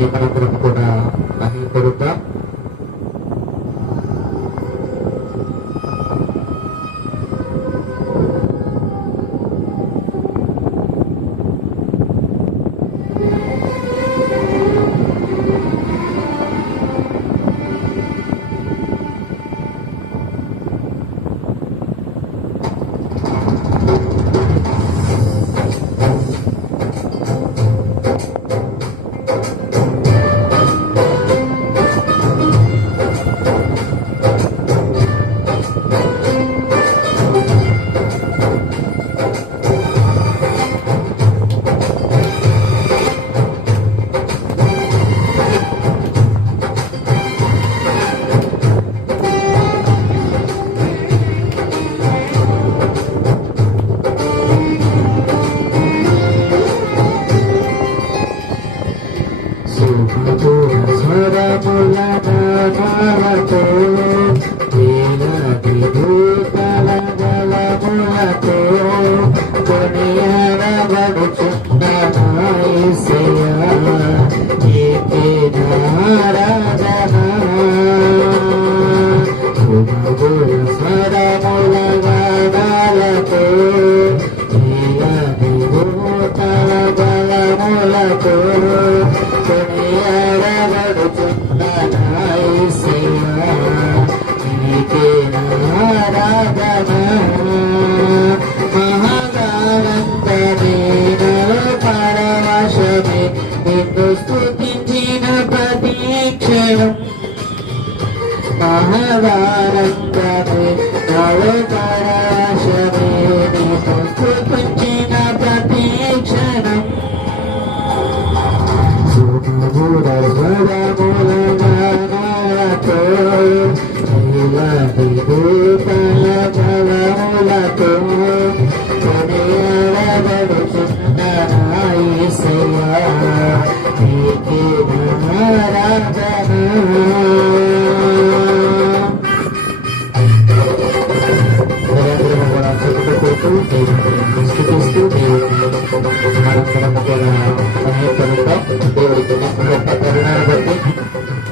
ప్రభుని మనందరం కూడా మహిమపడుతాం.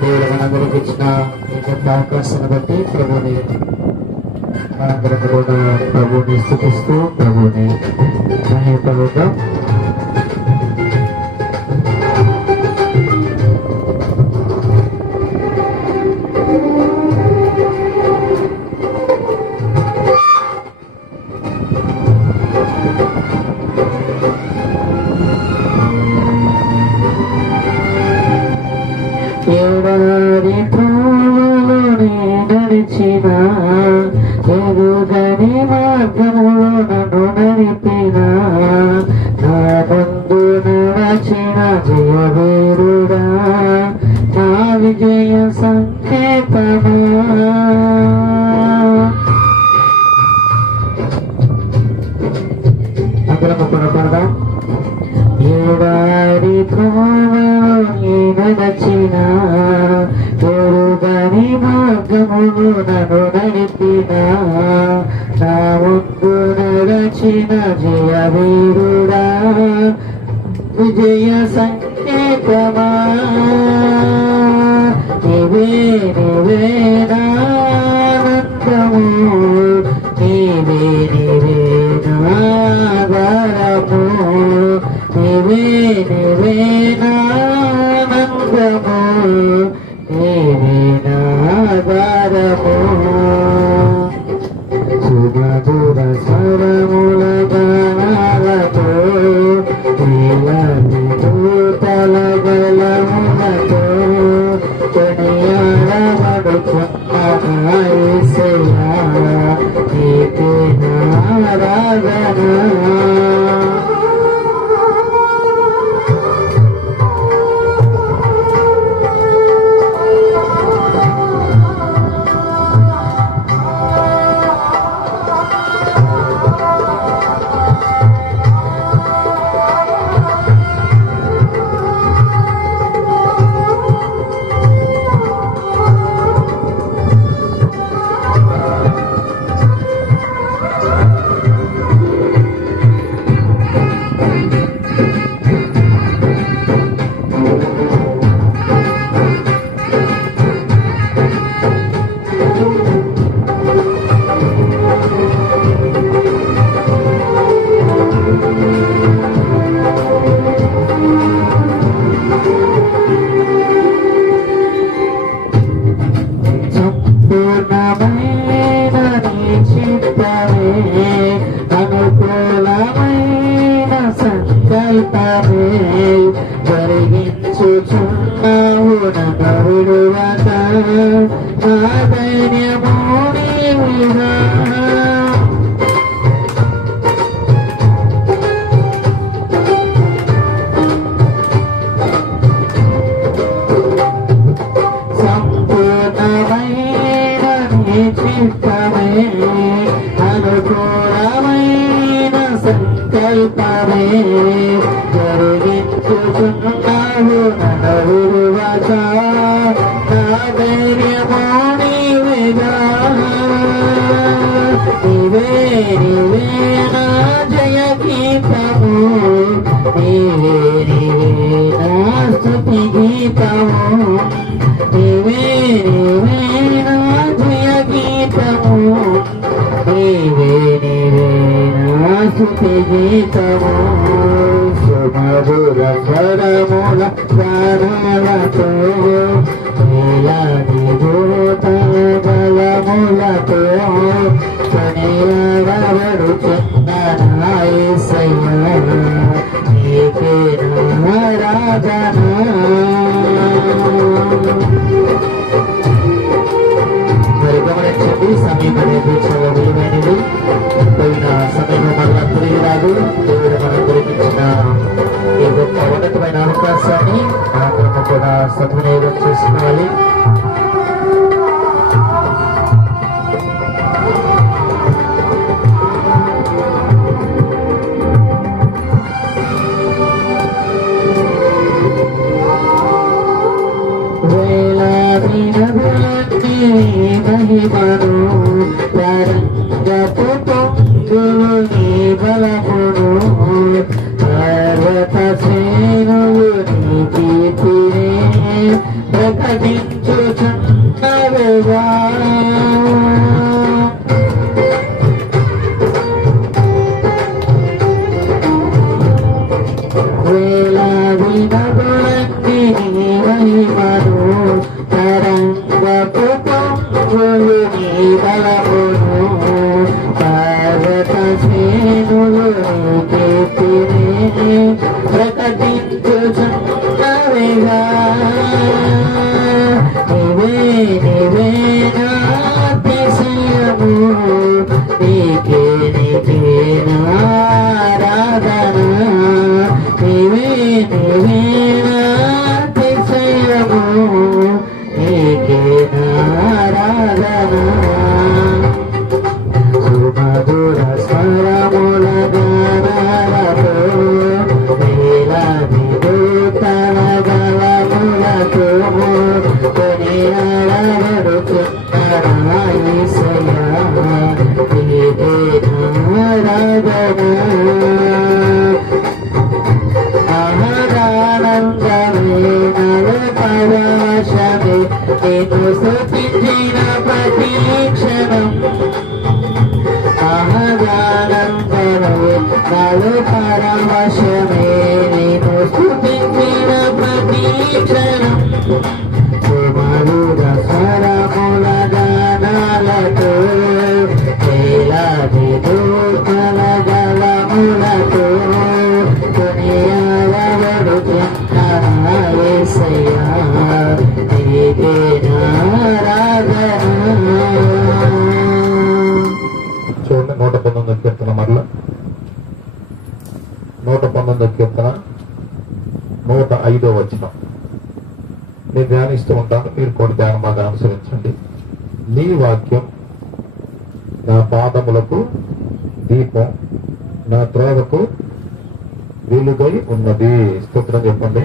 దేవుడు మనందరికి ఇచ్చిన అవకాశాన్ని బట్టి మనందరం కూడా ప్రభుని స్తుతిస్తూ ప్రభుని మహిమపడుతాం. ఎరుగని మార్గములో నన్ను నడిపిన నా ముందు నడచిన జయవీరుడా నా విజయ సంకేతమా అందరం కొనపడదాం. ఏడాది నడచిన ఎరుగని మార్గములు నన్ను నడిపిన నా ముందు నడచిన జయవీరుడా విజయ సంకేతమా నీవే నానందము నీవే నాధారము నీవే నానందము నీవే నాధారము సుమధుర స్వరముల గానాలతో నీలాంటి దూతల బలములతో కొనియాడబడుచున్న యేసయ్యా నీకే ఆరాధన. జరిగించుచున్నావు నన్ను విడువక నా ధైర్యము నీవుగా సంపూర్ణమైన నీ చిత్తమే అనుకూలమైన సంకల్పమే జరిగించుచున్నావు నన్ను విడువక నా ధైర్యము నీవేగా నీవే నీవే నా జయ గీతము నీవే నీవే నా స్తుతి గీతము నీవే నీవే నా జయ గీతము నీవే నీవే నా స్తుతి గీతము సుమధుర స్వరముల ప్రాణాలతో వేలాది దూతల బలములతో కొనియాడబడుచున్న యేసయ్యా నీకే ఆరాధన మరి గమనించండి సమయం అనేది చాలా విలువైనది పోయిన సమయం మళ్ళా తిరిగి రాదు దేవుడు మనం దొరికించిన ఈ గొప్ప ఉన్నతమైన అవకాశాన్ని మనము కూడా సద్వినియోగం చేసుకోవాలి మహిమను తరంగపు పొంగులు నీ బలమును పర్వత శ్రేణులు నీ కీర్తినే ప్రకటించుచున్నవిగా వేలాది నదులన్నీ నీ మహిమను తరంగపు పొంగులు నీ బలమును పర్వత శ్రేణులు నీ కీర్తినే ప్రకటించుచున్నవిగా నీవే నీవే నా అతిశయము నీకే నీకే నా ఆరాధన నీవే నీవే నా అతిశయము నీకే నా ఆరాధన సుమధుర స్వరముల గానాలతో వేలాది దూతల బలములతో కొనియాడబడుచున్న నా యేసయ్యా నీకే నా ఆరాధన ఆనందమే నలు పరవశమే నేను స్తుతించిన ప్రతి క్షణం ఆనందమే నలు పరవశమే నేను స్తుతించిన ప్రతి క్షణం సుమధుర స్వరముల గానాలతో వేలాది దూతల బలములతో కొనియాడబడుచున్న నా యేసయ్యా నీకే నా ఆరాధన. చూడండి 119 కీర్తన మరలా 119 కీర్తన 105 వచనం నేను ధ్యానిస్తూ ఉంటాను, మీరు కూడా ధ్యానం బాగా అనుసరించండి. నీ వాక్యం నా పాదములకు దీపం, నా త్రోవకు వెలుగై ఉన్నది. స్తోత్రం చెప్పండి.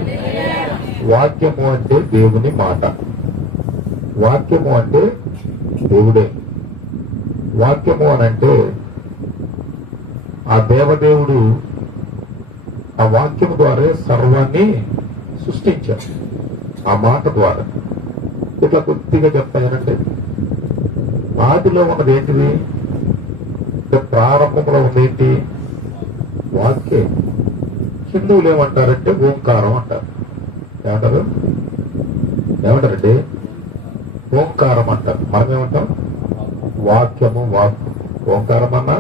వాక్యము అంటే దేవుని మాట, వాక్యము అంటే దేవుడే. వాక్యము అని అంటే ఆ దేవదేవుడు ఆ వాక్యము ద్వారా సర్వాన్ని సృష్టించాడు. ఆ మాట ద్వారా ఇట్లా కొద్దిగా చెప్తానంటే ఆదిలో ఉన్నది ఏంటిది, ప్రారంభంలో ఉన్నదేంటి, వాక్యే. హిందువులు ఏమంటారంటే ఓంకారం అంటారు. ఏమంటారు ఏమంటారండి? ఓంకారం అంటారు. మనం ఏమంటాం? వాక్యము. వాక్ ఓంకారం అన్నా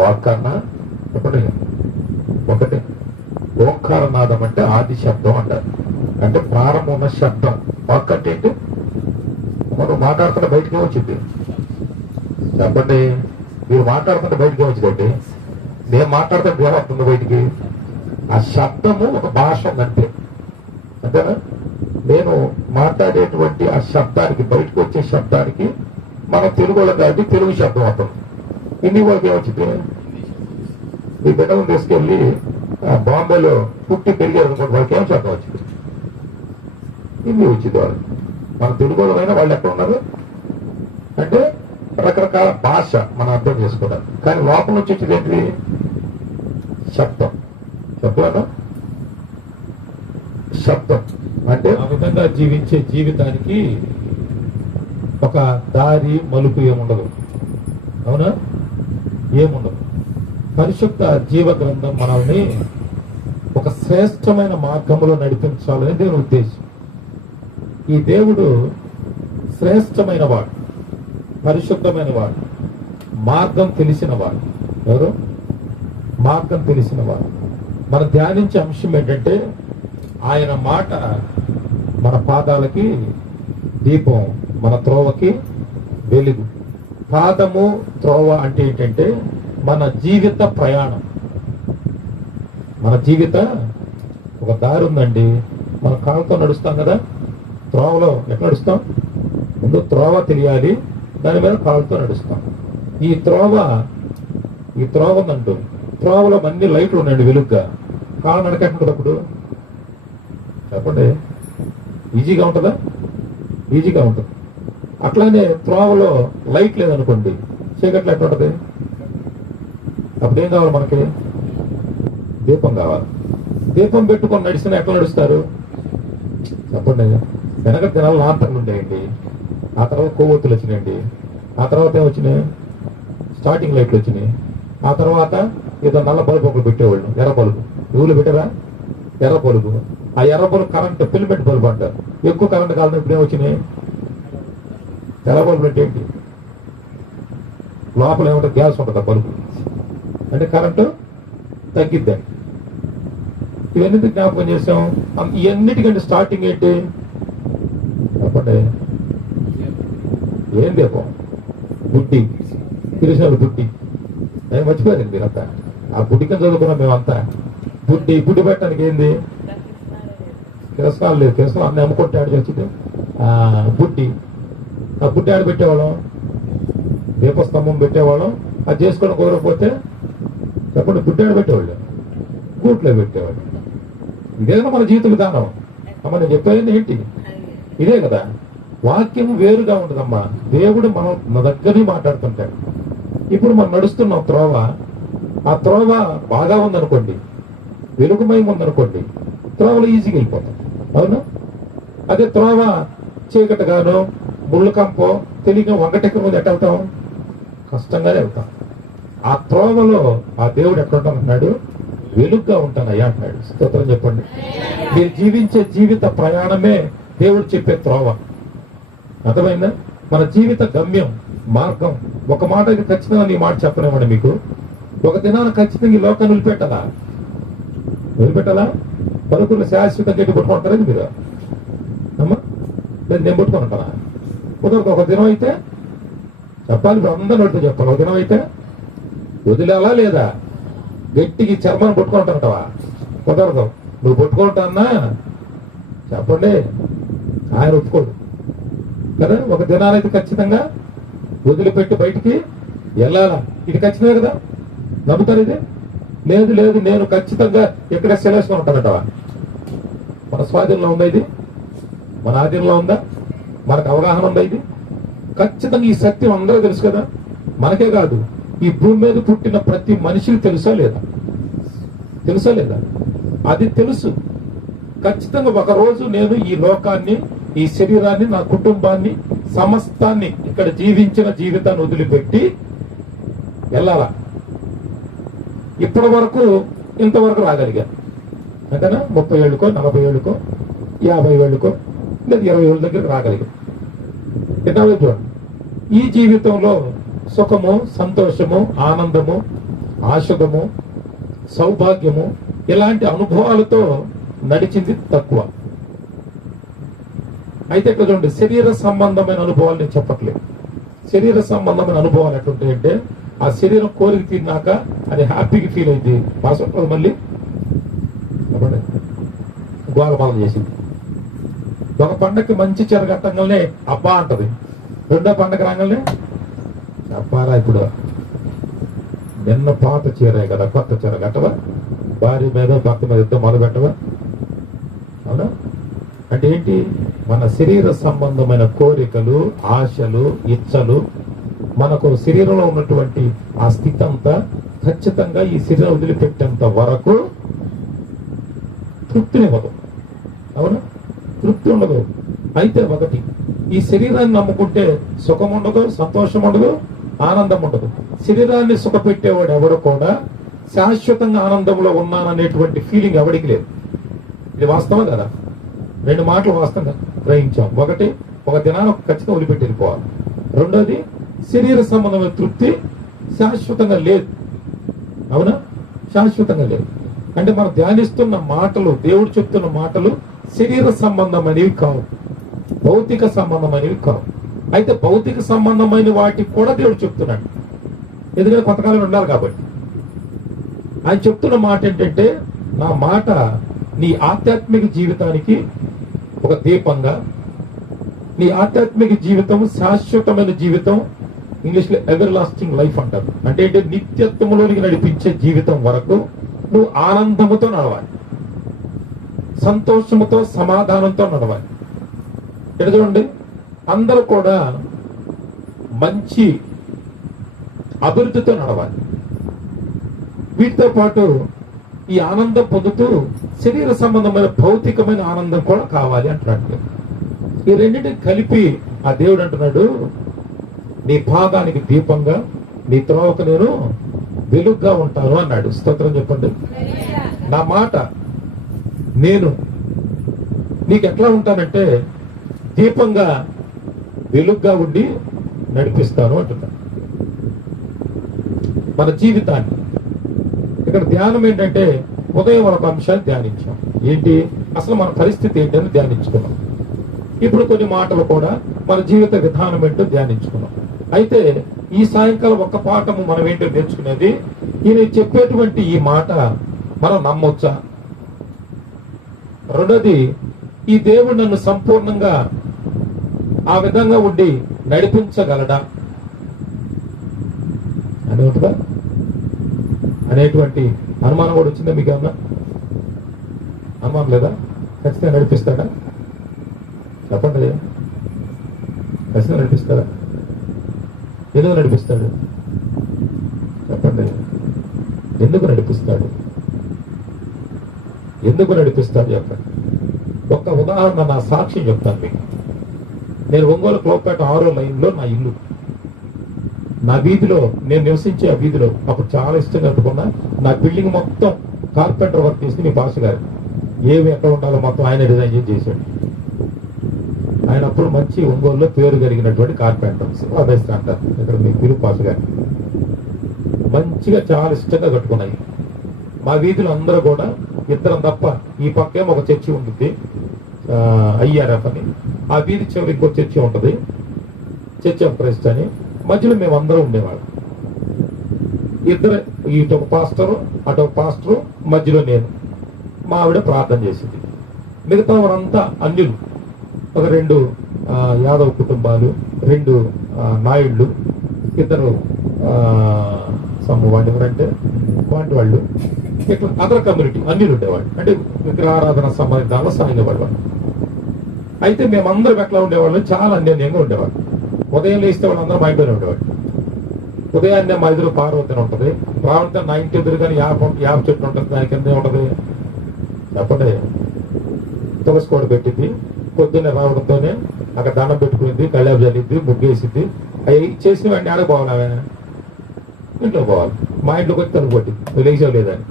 వాక్ అన్నా ఒకటి ఒకటి. ఓంకారనాదం అంటే ఆది శబ్దం అంటారు. అంటే ప్రారంభం ఉన్న శబ్దం. వాక్ అంటే ఏంటి? మనం మాట్లాడుతున్న బయటకే వచ్చింది. చెప్పండి, మీరు మాట్లాడుతుంటే బయటకే వచ్చిందండి. నేను మాట్లాడుతుంటే ఏమవుతుంది బయటికి? ఆ శబ్దము ఒక భాష ఉందంటే, అంతేనా? నేను మాట్లాడేటువంటి ఆ శబ్దానికి, బయటకు వచ్చే శబ్దానికి మనం తెలుగు వాళ్ళం కాబట్టి తెలుగు శబ్దం అవుతుంది. హిందీ వాళ్ళకి ఏమొచ్చింది? మీ బిడ్డలను తీసుకెళ్ళి బాంబేలో పుట్టి పెరిగారు అనుకోండి, వాళ్ళకి ఏం శబ్దం వచ్చింది? హిందీ వచ్చింది వాళ్ళకి. మన తెలుగు వాళ్ళైనా వాళ్ళు ఎక్కడ ఉన్నారు అంటే రకరకాల భాష మనం అర్థం చేసుకోవడం. కానీ లోపల నుంచి వచ్చేది ఏంటి? శబ్దం. చెప్పలేదా? శబ్దం అంటే ఆ విధంగా జీవించే జీవితానికి ఒక దారి మలుపు ఏముండదు. అవునా? ఏముండదు. పరిశుద్ధ జీవ గ్రంథం మనల్ని ఒక శ్రేష్టమైన మార్గంలో నడిపించాలని దేవుని ఉద్దేశం. ఈ దేవుడు శ్రేష్టమైన వాడు, పరిశుద్ధమైన వాడు, మార్గం తెలిసిన వాడు. ఎవరు? మార్గం తెలిసిన వాడు. మనం ధ్యానించే అంశం ఏంటంటే, ఆయన మాట మన పాదాలకి దీపం, మన త్రోవకి వెలుగు. పాదము త్రోవ అంటే ఏంటంటే మన జీవిత ప్రయాణం. మన జీవిత ఒక దారి ఉందండి. మన కాళ్ళతో నడుస్తాం కదా, త్రోవలో ఎట్లా నడుస్తాం? ముందు త్రోవ తెలియాలి, దాని మీద కాళ్ళతో నడుస్తాం. ఈ త్రోవ ఉందంటూ త్రోవలో అన్ని లైట్లు ఉన్నాయండి వెలుగ్గా. కాళ్ళు నడకెట్టుకుంటప్పుడు చెప్పండి, ఈజీగా ఉంటుందా? ఈజీగా ఉంటుంది. అట్లానే త్రోవలో లైట్ లేదనుకోండి, చీకట్లో ఎట్లా ఉంటుంది? అప్పుడు ఏం కావాలి మనకి? దీపం కావాలి. దీపం పెట్టుకొని నడిచిన ఎట్లా నడుస్తారు చెప్పండి? వెనక దినాలు లాంతర్లు ఉండేయండి, ఆ తర్వాత కొవ్వొత్తులు వచ్చినాయండి, ఆ తర్వాత ఏమొచ్చినాయి? స్టార్టింగ్ లైట్లు వచ్చినాయి. ఆ తర్వాత ఏదో నల్ల బల్బు ఒకటి పెట్టేవాళ్ళు, ఎర్ర బల్బు. ఊళ్ళు పెట్టారా? ఎర్ర బల్బు. ఆ ఎర్ర బల్బు కరెంట్ ఫిల్మెంట్ బల్బు అంటారు. ఎక్కువ కరెంట్ కాలం ఇప్పుడు ఏమొచ్చినాయి? తెల్ల బల్బులు అంటే ఏంటి? లోపల ఏమంటే గ్యాస్ ఉంటుంది ఆ బల్బు, అంటే కరెంటు తగ్గిద్దండి. ఇవన్నీ జ్ఞాపకం చేసాం. ఇవన్నిటికంటే స్టార్టింగ్ ఏంటి చెప్పండి? ఏం దీపం? బుడ్డి. తెలిసిన బుడ్డి. నేను మర్చిపోయారండి మీరంతా. ఆ బుడ్డికి చదువుకున్నాం మేమంతా. బుడ్డి పెట్టడానికి ఏంది? కిరసనాలు లేదు. కిరసనాలు అన్నీ అమ్ముకుంటే ఆడి వచ్చింది బుడ్డి. ఆ బుడ్డి ఆడ పెట్టేవాళ్ళం, దీపస్తంభం పెట్టేవాళ్ళం. అది చేసుకోవడం కుదరకపోతే చెప్పండి బుడ్డి ఆడ పెట్టేవాళ్ళు, గూట్లో పెట్టేవాళ్ళు. ఇదేనా మన జీవిత విధానం? అమ్మ నేను చెప్పేది ఏంటి? ఇదే కదా. వాక్యం వేరుగా ఉండదమ్మా. దేవుడు మన దగ్గరని మాట్లాడుతుంటాడు. ఇప్పుడు మనం నడుస్తున్నాం త్రోవ. ఆ త్రోవ బాగా ఉందనుకోండి, వెలుగుమయం ఉందనుకోండి, త్రోవలో ఈజీగా వెళ్ళిపోతాం. అవునా? అదే త్రోవ చీకటిగాను ముళ్ళు కంపో తెలియక వంకటెక్క ముందు ఎట్ట వెళ్తాం? కష్టంగానే వెళ్తాం. ఆ త్రోవలో ఆ దేవుడు ఎక్కడ ఉంటానన్నాడు? వెలుగ్గా ఉంటానయ్యా అంటున్నాడు. స్తోత్రం చెప్పండి. మీరు జీవించే జీవిత ప్రయాణమే దేవుడు చెప్పే త్రోవ. అర్థమైందా? మన జీవిత గమ్యం, మార్గం. ఒక మాట ఖచ్చితంగా నీ మాట చెప్పనివ్వండి మీకు. ఒక దినాన్ని ఖచ్చితంగా ఈ లోకాన్ని వదిలిపెట్టాలా? పలుకులు శాశ్వత గట్టి పట్టుకుంటారా మీరు? అమ్మా లేదు, నేను పట్టుకొని ఉంటానా? కుదరదు. ఒక దినం అయితే చెప్పాలి. ఇప్పుడు అందరూ నడుతూ చెప్పాలి. ఒక దినం అయితే వదిలేలా లేదా? గట్టికి చర్మాన్ని పట్టుకుంటానంటావా? కుదరదు. నువ్వు పట్టుకుంటానా చెప్పండి, ఆయన ఒప్పుకోడు కదా. ఒక దినాలైతే ఖచ్చితంగా వదిలిపెట్టి బయటికి వెళ్ళాలా? ఇది ఖచ్చితమే కదా. నమ్ముతారు ఇది? లేదు నేను ఖచ్చితంగా ఇక్కడ సెలవుగా ఉంటానంటావా? మన స్వాధీనంలో ఉందా ఇది? మన ఆధీనంలో ఉందా? మనకు అవగాహన ఉందా ఇది? ఖచ్చితంగా ఈ సత్యం అందరూ తెలుసు కదా. మనకే కాదు, ఈ భూమి మీద పుట్టిన ప్రతి మనిషికి తెలుసా లేదా? అది తెలుసు. ఖచ్చితంగా ఒకరోజు నేను ఈ లోకాన్ని, ఈ శరీరాన్ని, నా కుటుంబాన్ని, సమస్తాన్ని, ఇక్కడ జీవించిన జీవితాన్ని వదిలిపెట్టి వెళ్ళాలా. ఇప్పటి వరకు ఇంతవరకు రాగలిగా అంతేనా? 30 ఏళ్ళకో 40 ఏళ్ళకో 50 ఏళ్ళకో లేదా 20 ఏళ్ళ దగ్గరకు రాగలిగా. చూడండి, ఈ జీవితంలో సుఖము, సంతోషము, ఆనందము, ఆశుభము, సౌభాగ్యము ఇలాంటి అనుభవాలతో నడిచింది తక్కువ. అయితే ఇక్కడ చూడండి, శరీర సంబంధమైన అనుభవాలు నేను చెప్పట్లేదు. శరీర సంబంధమైన అనుభవాలు ఎట్లుంటాయంటే, ఆ శరీరం కోరిక తీరినాక అది హ్యాపీగా ఫీల్ అయింది, పాస్ మళ్ళీ గోలపాలం చేసింది. ఒక పండగకి మంచి చీర కట్టంగానే అబ్బా అంటది, రెండో పండగ రాగానే అబ్బారా ఇప్పుడు నిన్న పాత చీరే కదా కొత్త చీర కట్టవా, భార్య మీద భర్త మీద యుద్ధం మొదలు పెట్టవా? అవునా? అంటే ఏంటి? మన శరీర సంబంధమైన కోరికలు, ఆశలు, ఇచ్చలు, మనకు శరీరంలో ఉన్నటువంటి ఆ స్థితి అంతా ఖచ్చితంగా ఈ శరీరం వదిలిపెట్టేంత వరకు తృప్తినివ్వదు. అవునా? తృప్తి ఉండదు. అయితే ఒకటి, ఈ శరీరాన్ని నమ్ముకుంటే సుఖం ఉండదు, సంతోషం ఉండదు, ఆనందం ఉండదు. శరీరాన్ని సుఖపెట్టేవాడు ఎవడు కూడా శాశ్వతంగా ఆనందంలో ఉన్నాననేటువంటి ఫీలింగ్ ఎవడికి లేదు. ఇది వాస్తవం కదా? రెండు మాటలు వాస్తవంగా గ్రహించాం. ఒకటి, ఒక దినాన్ని ఖచ్చితంగా వదిలిపెట్టి వెళ్ళిపోవాలి. రెండోది, శరీర సంబంధమైన తృప్తి శాశ్వతంగా లేదు. అవునా? శాశ్వతంగా లేదు. అంటే మనం ధ్యానిస్తున్న మాటలు, దేవుడు చెప్తున్న మాటలు శరీర సంబంధమైనవి కావు, భౌతిక సంబంధమైనవి కావు. అయితే భౌతిక సంబంధమైన వాటికి కూడా దేవుడు చెప్తున్నాడు, ఎందుకంటే కొంతకాలం ఉండాలి కాబట్టి. ఆయన చెప్తున్న మాట ఏంటంటే, నా మాట నీ ఆధ్యాత్మిక జీవితానికి ఒక దీపంగా, నీ ఆధ్యాత్మిక జీవితం శాశ్వతమైన జీవితం, ఇంగ్లీష్ లో ఎవర్ లాస్టింగ్ లైఫ్ అంటారు. అంటే ఏంటి? నిత్యత్వంలోనికి నడిపించే జీవితం వరకు నువ్వు ఆనందముతో నడవాలి, సంతోషముతో, సమాధానంతో నడవాలి. ఇక్కడ చూడండి, అందరూ కూడా మంచి అభివృద్ధితో నడవాలి. వీటితో పాటు ఈ ఆనందం పొందుతూ శరీర సంబంధమైన భౌతికమైన ఆనందం కూడా కావాలి అంటున్నాడు. ఈ రెండింటిని కలిపి ఆ దేవుడు అంటున్నాడు, నీ పాదానికి దీపంగా, నీ త్రోవకు నేను వెలుగ్గా ఉంటాను అన్నాడు. స్తోత్రం చెప్పండి. నా మాట నేను నీకు ఎట్లా ఉంటానంటే దీపంగా, వెలుగ్గా ఉండి నడిపిస్తాను అంటున్నాడు మన జీవితాన్ని. ఇక్కడ ధ్యానం ఏంటంటే, ఉదయం ఒక అంశాన్ని ధ్యానించాం. ఏంటి? అసలు మన పరిస్థితి ఏంటని ధ్యానించుకున్నాం. ఇప్పుడు కొన్ని మాటలు కూడా మన జీవిత విధానం ఏంటో ధ్యానించుకున్నాం. అయితే ఈ సాయంకాలం ఒక్క పాఠము మనం ఏంటో నేర్చుకునేది, ఈయన చెప్పేటువంటి ఈ మాట మనం నమ్మొచ్చా? రెండోది, ఈ దేవుడు నన్ను సంపూర్ణంగా ఆ విధంగా ఉండి నడిపించగలడా అనేట్టుగా అనేటువంటి అనుమానం కూడా వచ్చిందా మీకు? ఏమన్నా అనుమానం లేదా? ఖచ్చితంగా నడిపిస్తాడా? చెప్పండి, ఖచ్చితంగా నడిపిస్తాడా? ఎందుకు నడిపిస్తాడు? చెప్పండి, ఎందుకు నడిపిస్తాడు? ఎందుకు నడిపిస్తాడు చెప్పండి. ఒక్క ఉదాహరణ, నా సాక్ష్యం చెప్తాను మీకు. నేను ఒంగోలు క్లోపేట 6వ లైన్లో నా ఇల్లు, నా వీధిలో, నేను నివసించే ఆ వీధిలో అప్పుడు చాలా ఇష్టంగా కట్టుకున్నా. నా బిల్డింగ్ మొత్తం కార్పెంటర్ వర్క్ చేసి మీ పాస్ గారు ఏమి ఎక్కడ ఉండాలో మొత్తం ఆయన డిజైన్ చేశాడు. ఆయన అప్పుడు మంచి ఒంగోలులో పేరు కలిగినటువంటి కార్పెంటర్స్ అదేస్తా అంటారు ఇక్కడ మీ పిలుపు పాస్ గారు. మంచిగా చాలా ఇష్టంగా కట్టుకున్నాయి. మా వీధిలో అందరూ కూడా ఇద్దరం తప్ప, ఈ పక్కేమో ఒక చర్చి ఉంటుంది IRF అని, ఆ వీధి చివరి ఇంకో చర్చి ఉంటుంది, చర్చ్ ఆఫ్ క్రైస్ట్ అని. మధ్యలో మేము అందరం ఉండేవాళ్ళం. ఇద్దరు, ఇటు ఒక పాస్టరు, అటు ఒక పాస్టరు, మధ్యలో నేను. మా ఆవిడ ప్రార్థన చేసింది. మిగతా వారంతా అన్యులు. ఒక 2 యాదవ్ కుటుంబాలు, 2 నాయుళ్ళు, ఇద్దరు వాళ్ళు ఎవరంటే వాటి వాళ్ళు, ఇట్లా అదర్ కమ్యూనిటీ అన్యులు ఉండేవాళ్ళు. అంటే విగ్రహారాధన సంబంధిత దానిలో సాగినవాళ్ళు. అయితే మేమందరం ఎట్లా ఉండేవాళ్ళు? చాలా అన్యోన్యంగా ఉండేవాళ్ళు. ఉదయం లేస్తే వాళ్ళందరూ మా ఇంట్లోనే ఉండేవాళ్ళు. ఉదయాన్నే మా ఎదురు పార్వతిని ఉంటుంది, పార్వతి నా ఇంటి ఎదురు కానీ యాప చెట్టు ఉంటుంది, దాని కింద ఉంటుంది. చెప్పండి, తులసి కోడ పెట్టింది. పొద్దున్నే రావడంతోనే అక్కడ దండం పెట్టుకునింది, కళ్యాణం జరిగింది, ముగ్గేసింది. అవి చేసిన వాడిని ఆడ పోవాలి, ఇంట్లో పోవాలి. మా ఇంట్లోకి వచ్చి తలుపు కొట్టింది, నువ్వు లేచావు లేదని.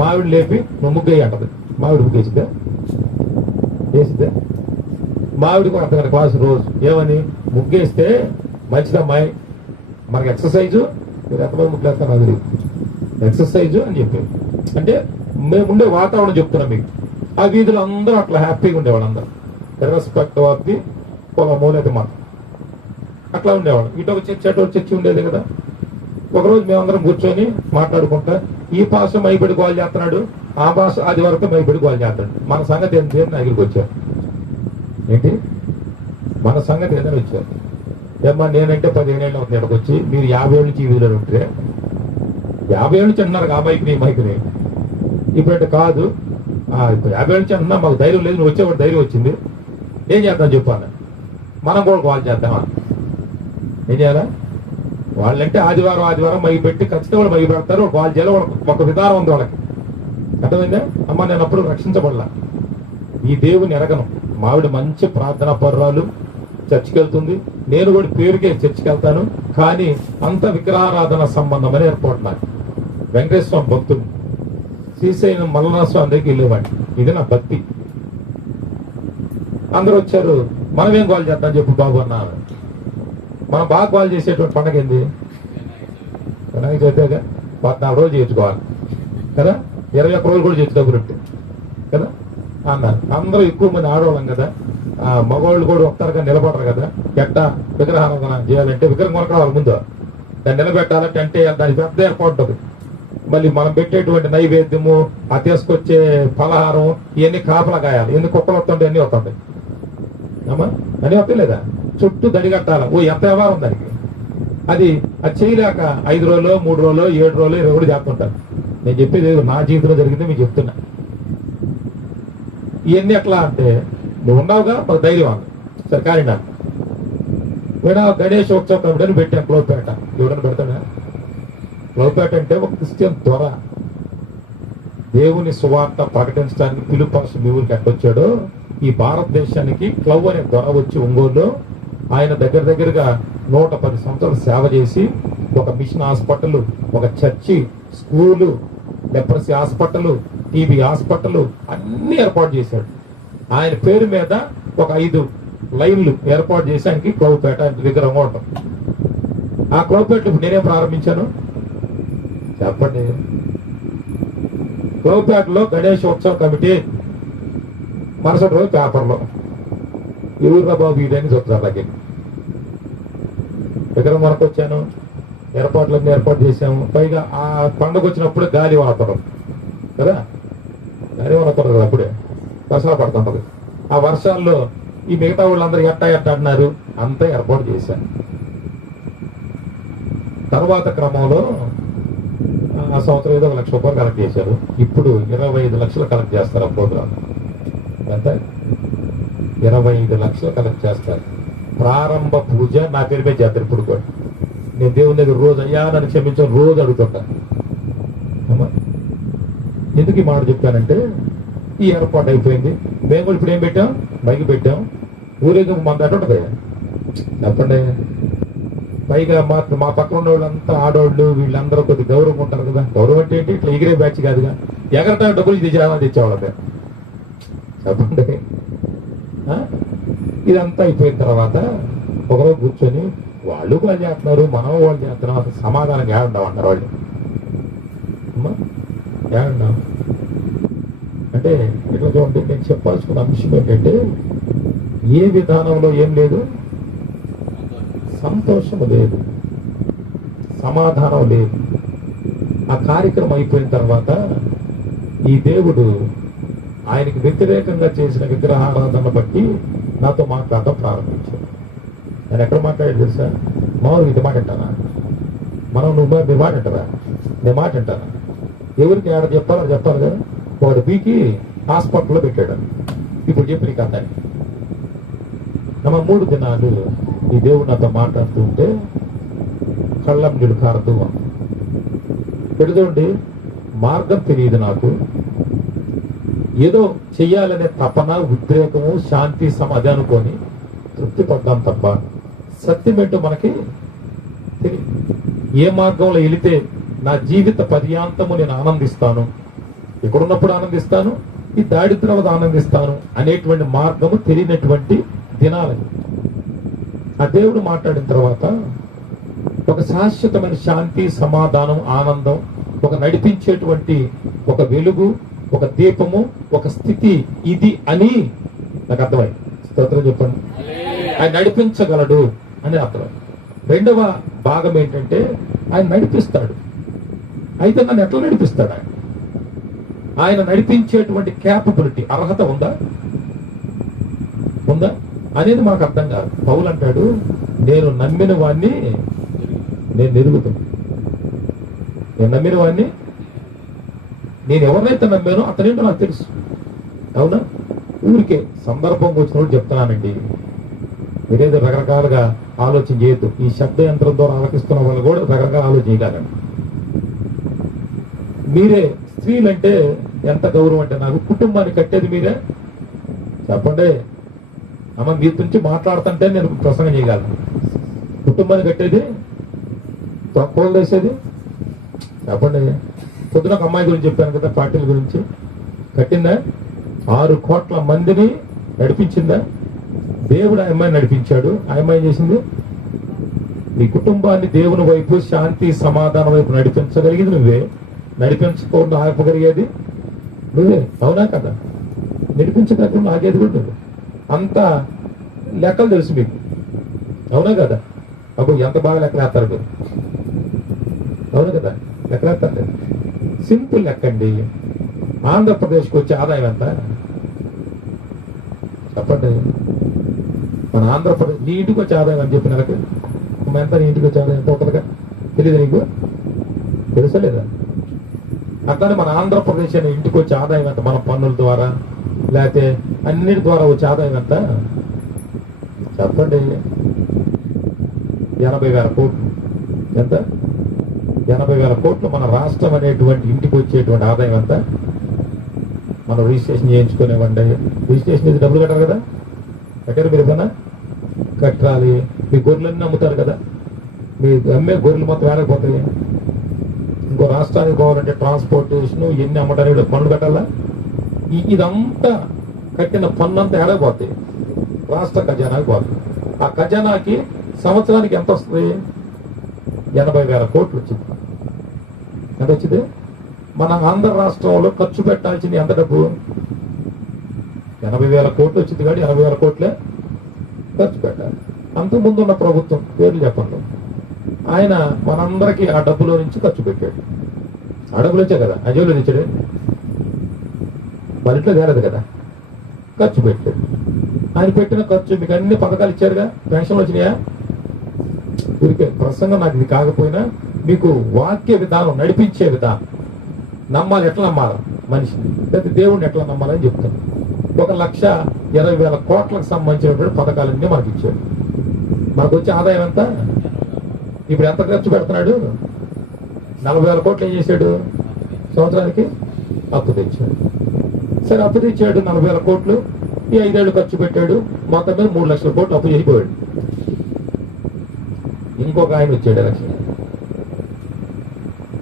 మావిడి లేపి నువ్వు ముగ్గేయి అంటది. మావిడి ముగ్గేసిద్దా? వేసిద్దా? మావిడికి అర్థం క్లాసు రోజు ఏమని, ముగ్గేస్తే మంచిదమ్మాయి, మనకి ఎక్సర్సైజు, మీరు ఎంతమంది ముగ్గులు వేస్తాను అది ఎక్సర్సైజు అని చెప్పి అంటే మేముండే వాతావరణం చెప్తున్నాం మీకు. ఆ వీధులు అందరూ అట్లా హ్యాపీగా ఉండేవాళ్ళు అందరూ, ఇర్రెస్పెక్టివ్ ఆఫ్ ది కులము లేదా మతం, అట్లా ఉండేవాళ్ళు. ఇటు ఒక చర్చి అటు ఒక చర్చి ఉండేది కదా. ఒకరోజు మేమందరం కూర్చొని మాట్లాడుకుంటా, ఈ భాష మైబడి గోల్ చేస్తున్నాడు, ఆ భాష అది వరకు మైబడి గోల్ చేస్తాడు. మన సంగతి ఏంటి అని దగ్గరికి వచ్చారు. ఏంటి మన సంగతి ఏదైనా వచ్చారు. ఏమ్మా నేనంటే 15 ఏళ్ళు అవుతుంది ఇక్కడికి వచ్చి, మీరు 50 ఏళ్ళ నుంచి ఈ వీధిలో ఉంటే 50 ఏళ్ళ నుంచి అంటున్నారు ఆ మైక్ని మైక్ని. ఇప్పుడంటే కాదు, ఇప్పుడు 50 ఏళ్ళ నుంచి అంటున్నా, మాకు ధైర్యం లేదు, నువ్వు వచ్చేవాడు ధైర్యం వచ్చింది, ఏం చేద్దాం చెప్పాను. మనం కూడా కాల్ చేద్దామా? ఏం చేయాలా? వాళ్ళంటే ఆదివారం మైకి పెట్టి ఖచ్చితంగా వాళ్ళు మైకి పెడతారు. వాళ్ళ చేయాలి, ఒక విధానం ఉంది వాళ్ళకి. అర్థమైందా? అమ్మ నేను అప్పుడు రక్షించబడలా, ఈ దేవుని ఎరగను. మావిడ మంచి ప్రార్థనా పర్రాలు, చర్చికి వెళ్తుంది, నేను కూడా పేరుకే చర్చికి వెళ్తాను, కానీ అంత విగ్రహారాధన సంబంధం అని ఏర్పాటు నాకు. వెంకటేశ్వర స్వామి భక్తుడు, శ్రీశైలం మల్లనాథ స్వామి దగ్గరికి వెళ్ళేవాడిని. ఇది నా భక్తి. అందరూ వచ్చారు, మనమేం కాల్ చేద్దాం చెప్పు బాబు అన్నారు. మనం బాగా కాల్ చేసేటువంటి పండగ ఏంది? వినాయక చవితిగా 14 రోజులు చేయించుకోవాలి కదా, 21 రోజులు కూడా చేసి డబ్బులు ఉంటే కదా అన్నారు. అందరూ ఎక్కువ మంది ఆడవాళ్ళం కదా, మగవాళ్ళు కూడా ఒక్కరిగా నిలబడరు కదా. ఎట్టా విగ్రహారాధన చేయాలంటే విగ్రహం కొనకావాలి, ముందు దాన్ని నిలబెట్టాలంటే అంటే దానికి పెద్ద ఏర్పాటు ఉంటుంది. మళ్ళీ మనం పెట్టేటువంటి నైవేద్యము, ఆ తీసుకొచ్చే ఫలహారం, ఇవన్నీ కాపలా కాయాలి. ఎన్ని కుక్కలు వస్తుంటాయి, అన్ని వస్తుంటాయి అమ్మా, అన్నీ వస్తాయి లేదా? చుట్టూ దడిగట్టాలి. ఎంత వ్యవహారం దానికి. అది చేయలేక 5 రోజులు 3 రోజులు 7 రోజులు 20 రోజులు చేస్తుంటారు. నేను చెప్పేది నా జీవితంలో జరిగింది మీకు చెప్తున్నా. ఇవన్నీ ఎట్లా అంటే, నువ్వు ఉన్నావుగా మాకు ధైర్యం అంది. సరే కానీ నాకు గణేష్ ఉత్సవ కమిటీ అని పెట్టాను క్లౌపేట. ఎవడని పెడతాడా? క్లౌపేట అంటే ఒక క్రిస్టియన్ దొర, దేవుని సువార్త ప్రకటించడానికి పిలుపాసు మీ ఊరికి ఎట్టొచ్చాడో, ఈ భారతదేశానికి క్లవ్ అనే దొర వచ్చి ఒంగోలులో ఆయన దగ్గరగా 110 సంవత్సరాలు సేవ చేసి, ఒక మిషన్ హాస్పిటల్, ఒక church, school, leprosy hospital, TB hospital అన్ని ఏర్పాటు చేశాడు. ఆయన పేరు మీద ఒక 5 లైన్లు ఏర్పాటు చేసి ఆయనకి క్లౌపేట విగ్రహంగా ఉంటాం. ఆ క్లౌపేట ఇప్పుడు నేనేం ప్రారంభించాను చెప్పండి. క్లౌపేటలో గణేష్ ఉత్సవ కమిటీ మరుసటి రోజు పేపర్లో ఎవరురా బాబు ఇదని చూస్తారు. అలాగే విగ్రహం మనకు వచ్చాను, ఏర్పాట్లన్నీ ఏర్పాటు చేశాము. పైగా ఆ పండుగ వచ్చినప్పుడే గాలి వాడతాడు కదా, గాలి వాడతాడు కదా, అప్పుడే వర్షాలు పడుతుంటది. ఆ వర్షాల్లో ఈ మిగతా వాళ్ళందరూ ఎట్టా అంటున్నారు, అంతా ఏర్పాటు చేశాను. తర్వాత క్రమంలో ఆ సంవత్సరం ఏదో 1 లక్ష రూపాయలు కలెక్ట్ చేశారు. ఇప్పుడు 25 లక్షలు కలెక్ట్ చేస్తారు. ఆ ప్రోగ్రామ్ ఎంత? 25 లక్షలు కలెక్ట్ చేస్తారు. ప్రారంభ పూజ నా పేరు మీద చేస్తారు. ఇప్పుడు కూడా నేను దేవుని దగ్గర రోజు అయ్యా నన్ను క్షమించని రోజు అడుగుతుంటా. ఎందుకు ఈ మాట చెప్పానంటే, ఈ ఏర్పాటు అయిపోయింది. మేము కూడా ఇప్పుడు ఏం పెట్టాం? మైకి పెట్టాం. ఊరేగింపు మన దగ్గర ఉంటుంది చెప్పండి. పైగా మా పక్కన ఉన్న వాళ్ళంతా ఆడవాళ్ళు, వీళ్ళందరూ కొద్దిగా గౌరవం ఉంటారు కదా. గౌరవం అంటే ఏంటి? ఇట్లా ఎగిరే బ్యాచ్ కాదుగా, ఎగరటా డబ్బులు తెచ్చేవాళ్ళ చెప్పండి. ఇదంతా అయిపోయిన తర్వాత ఒకరోజు కూర్చొని వాళ్ళు వాళ్ళు చేస్తున్నారు, మనం వాళ్ళు చేస్తున్నాం, అసలు సమాధానం ఏడున్నాం అంటారు వాళ్ళు. ఏడున్నాం అంటే ఇట్లా చూడండి, నేను చెప్పాల్సిన అంశం ఏంటంటే, ఏ విధానంలో ఏం లేదు, సంతోషం లేదు, సమాధానం లేదు. ఆ కార్యక్రమం అయిపోయిన తర్వాత ఈ దేవుడు ఆయనకి వ్యతిరేకంగా చేసిన విగ్రహారాధన బట్టి నాతో మాట్లాడటం ప్రారంభించాడు. నేను ఎక్కడ మాట్లాడాడు తెలుసా? మామూలుగా ఇది మాట అంటానా? నువ్వు మాట అంటారా? నేను మాట అంటానా? ఎవరికి ఆడ చెప్పాలో చెప్పాలి కదా. వాడు బీకి హాస్పిటల్లో పెట్టాడు. ఇప్పుడు చెప్పి నీకు అంతా 3 దినాలు ఈ దేవుడు నాతో మాట్లాడుతూ ఉంటే కళ్ళం నీళ్ళు కారదు. పెడుతుండి మార్గం తెలియదు నాకు, ఏదో చెయ్యాలనే తపన, ఉద్రేకము, శాంతి సమాధి అనుకొని తృప్తి పడ్డాం తప్ప సత్యమేంటో మనకి తెలియదు. ఏ మార్గంలో వెళితే నా జీవిత పర్యాంతము నేను ఆనందిస్తాను, ఇక్కడున్నప్పుడు ఆనందిస్తాను, ఈ దాడిద్ర్యం ఆనందిస్తాను అనేటువంటి మార్గము తెలియనటువంటి దినాలని ఆ దేవుడు మాట్లాడిన తర్వాత ఒక శాశ్వతమైన శాంతి, సమాధానం, ఆనందం ఒక నడిపించేటువంటి ఒక వెలుగు, ఒక దీపము, ఒక స్థితి ఇది అని నాకు అర్థమైంది. స్తోత్రం చెప్పండి. ఆయన నడిపించగలడు అని అర్థం. రెండవ భాగం ఏంటంటే ఆయన నడిపిస్తాడు. అయితే నన్ను ఎట్లా నడిపిస్తాడు ఆయన? ఆయన నడిపించేటువంటి క్యాపబిలిటీ, అర్హత ఉందా అనేది మాకు అర్థం కాదు. పౌలు అంటాడు, నేను నమ్మిన వాడిని నేను ఎరుగుతాను. నేను నమ్మిన వాడిని, నేను ఎవరినైతే నమ్మానో అతనేంటో నాకు తెలుసు. అవునా? ఊరికే సందర్భంగా వచ్చినప్పుడు చెప్తున్నానండి. మీరేదో రకరకాలుగా ఆలోచన చేయొద్దు. ఈ శబ్ద యంత్రం ద్వారా ఆలోచిస్తున్న వాళ్ళు కూడా రకరకాల ఆలోచన చేయగలండి. మీరే స్త్రీలంటే ఎంత గౌరవం అంటే నాకు, కుటుంబాన్ని కట్టేది మీరే. చెప్పండి అమ్మ, మీ నుంచి మాట్లాడుతుంటే నేను ప్రసంగం చేయగలను. కుటుంబాన్ని కట్టేది, తక్కువలు చేసేది చెప్పండి. పొద్దున ఒక అమ్మాయి గురించి చెప్పాను కదా, పార్టీల గురించి. కట్టిందా? 6 కోట్ల మందిని నడిపించిందా? దేవుడు ఆ అమ్మాయిని నడిపించాడు. ఆ అమ్మాయి చేసింది, నీ కుటుంబాన్ని దేవుని వైపు, శాంతి సమాధానం వైపు నడిపించగలిగింది నువ్వే. నడిపించకుండా ఆపగలిగేది నువ్వే. అవునా కదా? నడిపించగలిగిన ఆగేది కూడా నువ్వు. అంత లెక్కలు తెలుసు మీకు. అవునా కదా? అప్పుడు ఎంత బాగా లెక్కలేస్తారు మీరు. అవును కదా? లెక్కలేస్తారు లేదు. సింపుల్ లెక్కండి. ఆంధ్రప్రదేశ్కి వచ్చే ఆదాయం ఎంత చెప్పండి. మన ఆంధ్రప్రదేశ్, నీ ఇంటికి వచ్చే ఆదాయం అని చెప్పి నెలకి ఎంత? నీ ఇంటికి వచ్చే ఆదాయం ఎంత ఉంటుందిగా? తెలియదు నీకు? తెలుసా లేదా? అట్లానే మన ఆంధ్రప్రదేశ్ అనే ఇంటికి వచ్చే ఆదాయం ఎంత? మన పన్నుల ద్వారా లేకపోతే అన్నిటి ద్వారా వచ్చే ఆదాయం ఎంత చెప్పండి. 80,000 కోట్లు. ఎంత? 80,000 కోట్లు. మన రాష్ట్రం అనేటువంటి ఇంటికి వచ్చేటువంటి ఆదాయం ఎంత? మనం రిజిస్ట్రేషన్ చేయించుకునేవండి. రిజిస్ట్రేషన్ చేసి డబ్బులు కట్టాలి కదా? కట్టారు మీరు ఏమన్నా? కట్టాలి. మీ గొర్రెలన్నీ అమ్ముతారు కదా, మీ అమ్మే గొర్రెలు మొత్తం వేడకపోతాయి. ఇంకో రాష్ట్రానికి పోవాలంటే ట్రాన్స్పోర్టేషన్ ఎన్ని అమ్మడానికి పన్ను కట్టాలా? ఇదంతా కట్టిన పన్ను అంతా ఏడైపోతాయి, రాష్ట్ర ఖజానాకి పోతుంది. ఆ ఖజానాకి సంవత్సరానికి ఎంత వస్తుంది? 80,000 కోట్లు వచ్చింది. ఎంత వచ్చింది? మన ఆంధ్ర రాష్ట్రంలో ఖర్చు పెట్టాల్సింది ఎంత డబ్బు? 80,000 కోట్లు వచ్చింది. కానీ 80,000 కోట్లే ఖర్చు పెట్టాలి. అంతకుముందు ఉన్న ప్రభుత్వం పేర్లు చెప్పండి, ఆయన మనందరికీ ఆ డబ్బులో నుంచి ఖర్చు పెట్టాడు. ఆ డబ్బులు వచ్చాయి కదా, ఆ జేబులో తెచ్చాడు. మన ఇంట్లో తేలదు కదా, ఖర్చు పెట్టాడు. ఆయన పెట్టిన ఖర్చు మీకు అన్ని పథకాలు ఇచ్చారుగా, పెన్షన్లు వచ్చినాయా? ఊరికే ప్రసంగం నాకు ఇది కాకపోయినా మీకు వాక్య విధానం, నడిపించే విధానం, నమ్మాలి. ఎట్లా నమ్మాలి మనిషిని, లేదా దేవుడిని ఎట్లా నమ్మాలని చెప్తాను. 1,20,000 కోట్లకు సంబంధించినటువంటి పథకాలన్నీ మనకి ఇచ్చాడు. మనకు వచ్చే ఆదాయం ఎంత? ఇప్పుడు ఎంత ఖర్చు పెడుతున్నాడు? 40,000 కోట్లు ఏం చేశాడు? సంవత్సరానికి అప్పు తెచ్చాడు. సరే, అప్పు తెచ్చాడు 40,000 కోట్లు. ఈ 5 ఏళ్ళు ఖర్చు పెట్టాడు. మొత్తం మీద 3 లక్షల కోట్లు అప్పు చేసిపోయాడు. ఇంకొక ఆయన వచ్చాడు ఎలక్షన్.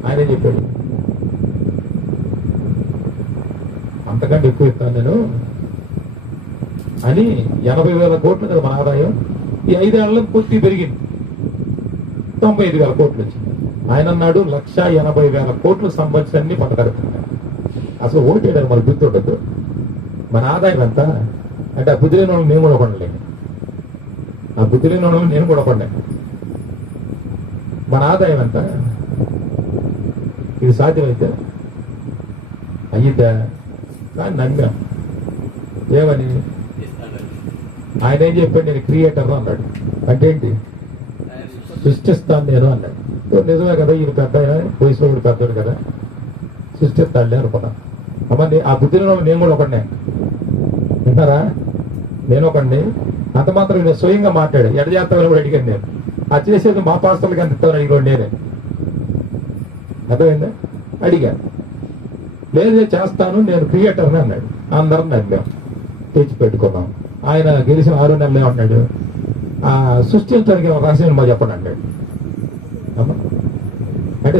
ఆయన ఏం చెప్పాడు? అంతకంటే ఎక్కువ ఇస్తాను నేను అని. 80,000 కోట్లు కదా మన ఆదాయం. ఈ 5 ఏళ్లలో పూర్తి పెరిగింది, 95,000 కోట్లు వచ్చింది. ఆయన అన్నాడు 1,80,000 కోట్లకు సంబంధించిన అన్ని పథకాలు. అసలు ఓటేయడానికి మన బుద్ధి ఉండదు. మన ఆదాయం ఎంత అంటే, ఆ బుద్ధి లేని నేను కూడా కొనలేను. ఆ బుద్ధి లేని నేను కూడా కొనలేను. మన ఆదాయం ఎంత? ఇది సాధ్యమైతే అయ్యిద్దా? కానీ నమ్మాం. ఏమని? ఆయన ఏం చెప్పాడు? నేను క్రియేటర్ అన్నాడు. అంటే ఏంటి? సృష్టిస్తాను నేను అన్నాడు. నిజమే కదా, ఈయన పెద్ద వయసులో కూడా పెద్దడు కదా, సృష్టిస్తాడులే అనుకున్నా. అమ్మని ఆ బుద్ధిలో నేను కూడా ఒకడినే. వింటారా? నేను ఒకడిని. అంత మాత్రం నేను స్వయంగా మాట్లాడు. ఎడ చేస్తామని కూడా అడిగాను నేను. అది చేసేది మా పాస్టర్లకి ఎంత ఇస్తామని అడిగాడు నేనే. అర్థమైందా? అడిగాను. లేదే చేస్తాను, నేను క్రియేటర్ని అన్నాడు. అందరం నమ్మాం, తెచ్చిపెట్టుకున్నాం. ఆయన గెలిచిన 6 నెలలు ఏమన్నాడు? సృష్టించడానికి రహస్యం మా చెప్పండి అన్నాడు. అంటే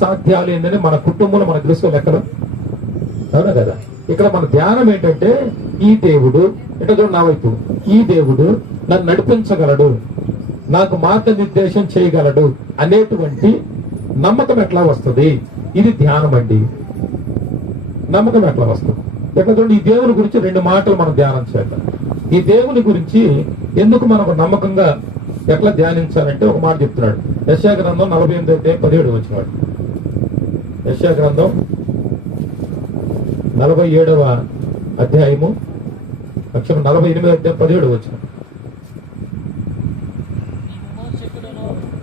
సాధ్యాలు ఏంటంటే మన కుటుంబంలో మన దృశ్యం లెక్కలు. అవునా కదా? ఇక్కడ మన ధ్యానం ఏంటంటే, ఈ దేవుడు ఇట్లా చూడు నా వైపు, ఈ దేవుడు నన్ను నడిపించగలడు, నాకు మార్గనిర్దేశం చేయగలడు అనేటువంటి నమ్మకం ఎట్లా వస్తుంది? ఇది ధ్యానం అండి. నమ్మకం ఎట్లా వస్తుంది? ఎట్లా చూడండి, ఈ దేవుని గురించి 2 మాటలు మనం ధ్యానం చేద్దాం. ఈ దేవుని గురించి ఎందుకు మనకు నమ్మకంగా ఎట్లా ధ్యానించాలంటే ఒక మాట చెప్తున్నాడు. యెషయా గ్రంథం 48:17 వచ్చినాడు. యెషయా గ్రంథం 47వ అధ్యాయము 48:17 వచ్చిన.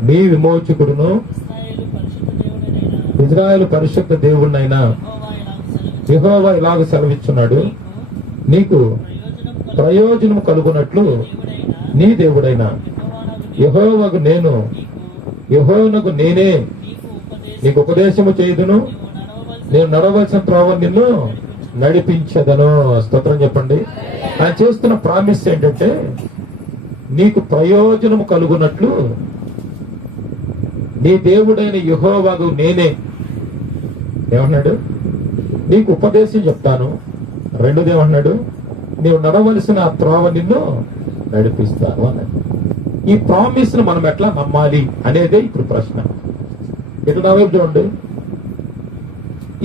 మీ విమోచకుడును ఇజ్రాయేలు పరిశుద్ధ దేవుడినైనా యెహోవా ఇలాగ సెలవిచ్చున్నాడు, నీకు ప్రయోజనం కలుగునట్లు నీ దేవుడైన యెహోవాకు నేనే నీకు ఉపదేశము చేయుదును, నేను నడవలసిన త్రోవ నిన్ను నడిపించదను. స్తోత్రం చెప్పండి. ఆయన చేస్తున్న ప్రామిస్ ఏంటంటే నీకు ప్రయోజనము కలుగునట్లు నీ దేవుడైన యెహోవాకు నేనే ఏమన్నాడు? నీకు ఉపదేశం చెప్తాను. రెండోది ఏమన్నాడు? నీవు నడవలసిన త్రోవ నిన్ను నడిపిస్తాను అన్నాడు. ఈ ప్రామిస్ ను మనం ఎట్లా నమ్మాలి అనేదే ఇప్పుడు ప్రశ్న. ఇటు నా వైపు చూడండి.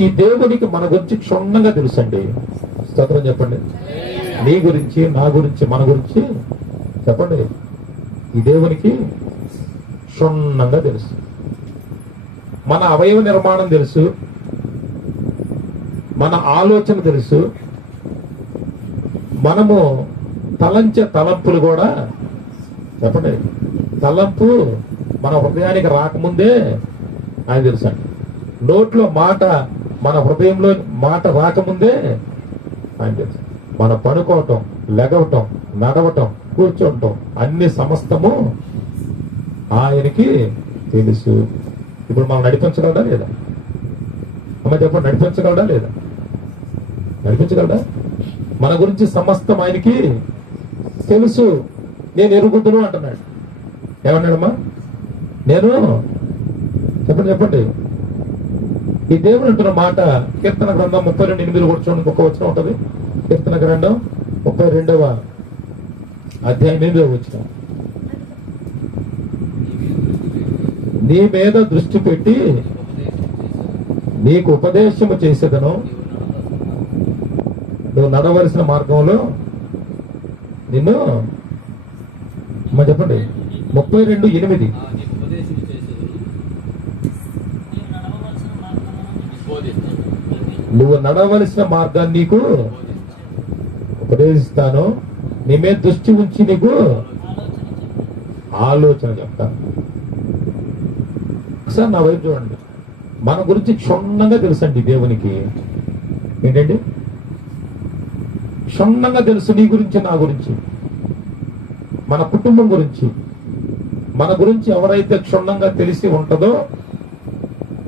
ఈ దేవునికి మన గురించి క్షుణ్ణంగా తెలుసండి. స్తోత్రం చెప్పండి. నీ గురించి, నా గురించి, మన గురించి చెప్పండి. ఈ దేవునికి క్షుణ్ణంగా తెలుసు. మన అవయవ నిర్మాణం తెలుసు, మన ఆలోచన తెలుసు, మనము తలంచే తలంపులు కూడా చెప్పండి. తలంపు మన హృదయానికి రాకముందే ఆయన తెలుసు అండి. నోట్లో మాట, మన హృదయంలో మాట రాకముందే ఆయన తెలుసు. మన పడుకోవటం, లెగవటం, నడవటం, కూర్చోవటం అన్ని సమస్తము ఆయనకి తెలుసు. ఇప్పుడు మనం నడిపించగలడా లేదా? అమ్మ చెప్పండి, నడిపించగలడా లేదా? నడిపించగలడా? మన గురించి సమస్తం ఆయనకి తెలుసు. నేను ఎరుగుదును అంటున్నాడు. ఏమన్నాడమ్మా? నేను చెప్పండి. ఈ దేవుడు అంటున్న మాట కీర్తన గ్రంథం 32:8 కూడా చూడండి. ఒక్క వచనం ఉంటది. కీర్తన గ్రంథం 32వ అధ్యాయం 8వ వచనం. నీ మీద దృష్టి పెట్టి నీకు ఉపదేశము చేసేదను, నువ్వు నడవలసిన మార్గంలో నిన్ను చెప్పండి. 32:8 నువ్వు నడవలసిన మార్గాన్ని నీకు ఉపదేశిస్తాను, నీ మీద దృష్టి ఉంచి నీకు ఆలోచన చెప్తాను. ఒకసారి నా వైపు చూడండి. మన గురించి క్షుణ్ణంగా తెలుసండి దేవునికి. ఏంటండి? క్షుణ్ణంగా తెలుసు నీ గురించి, నా గురించి, మన కుటుంబం గురించి. మన గురించి ఎవరైతే క్షుణ్ణంగా తెలిసి ఉంటుందో,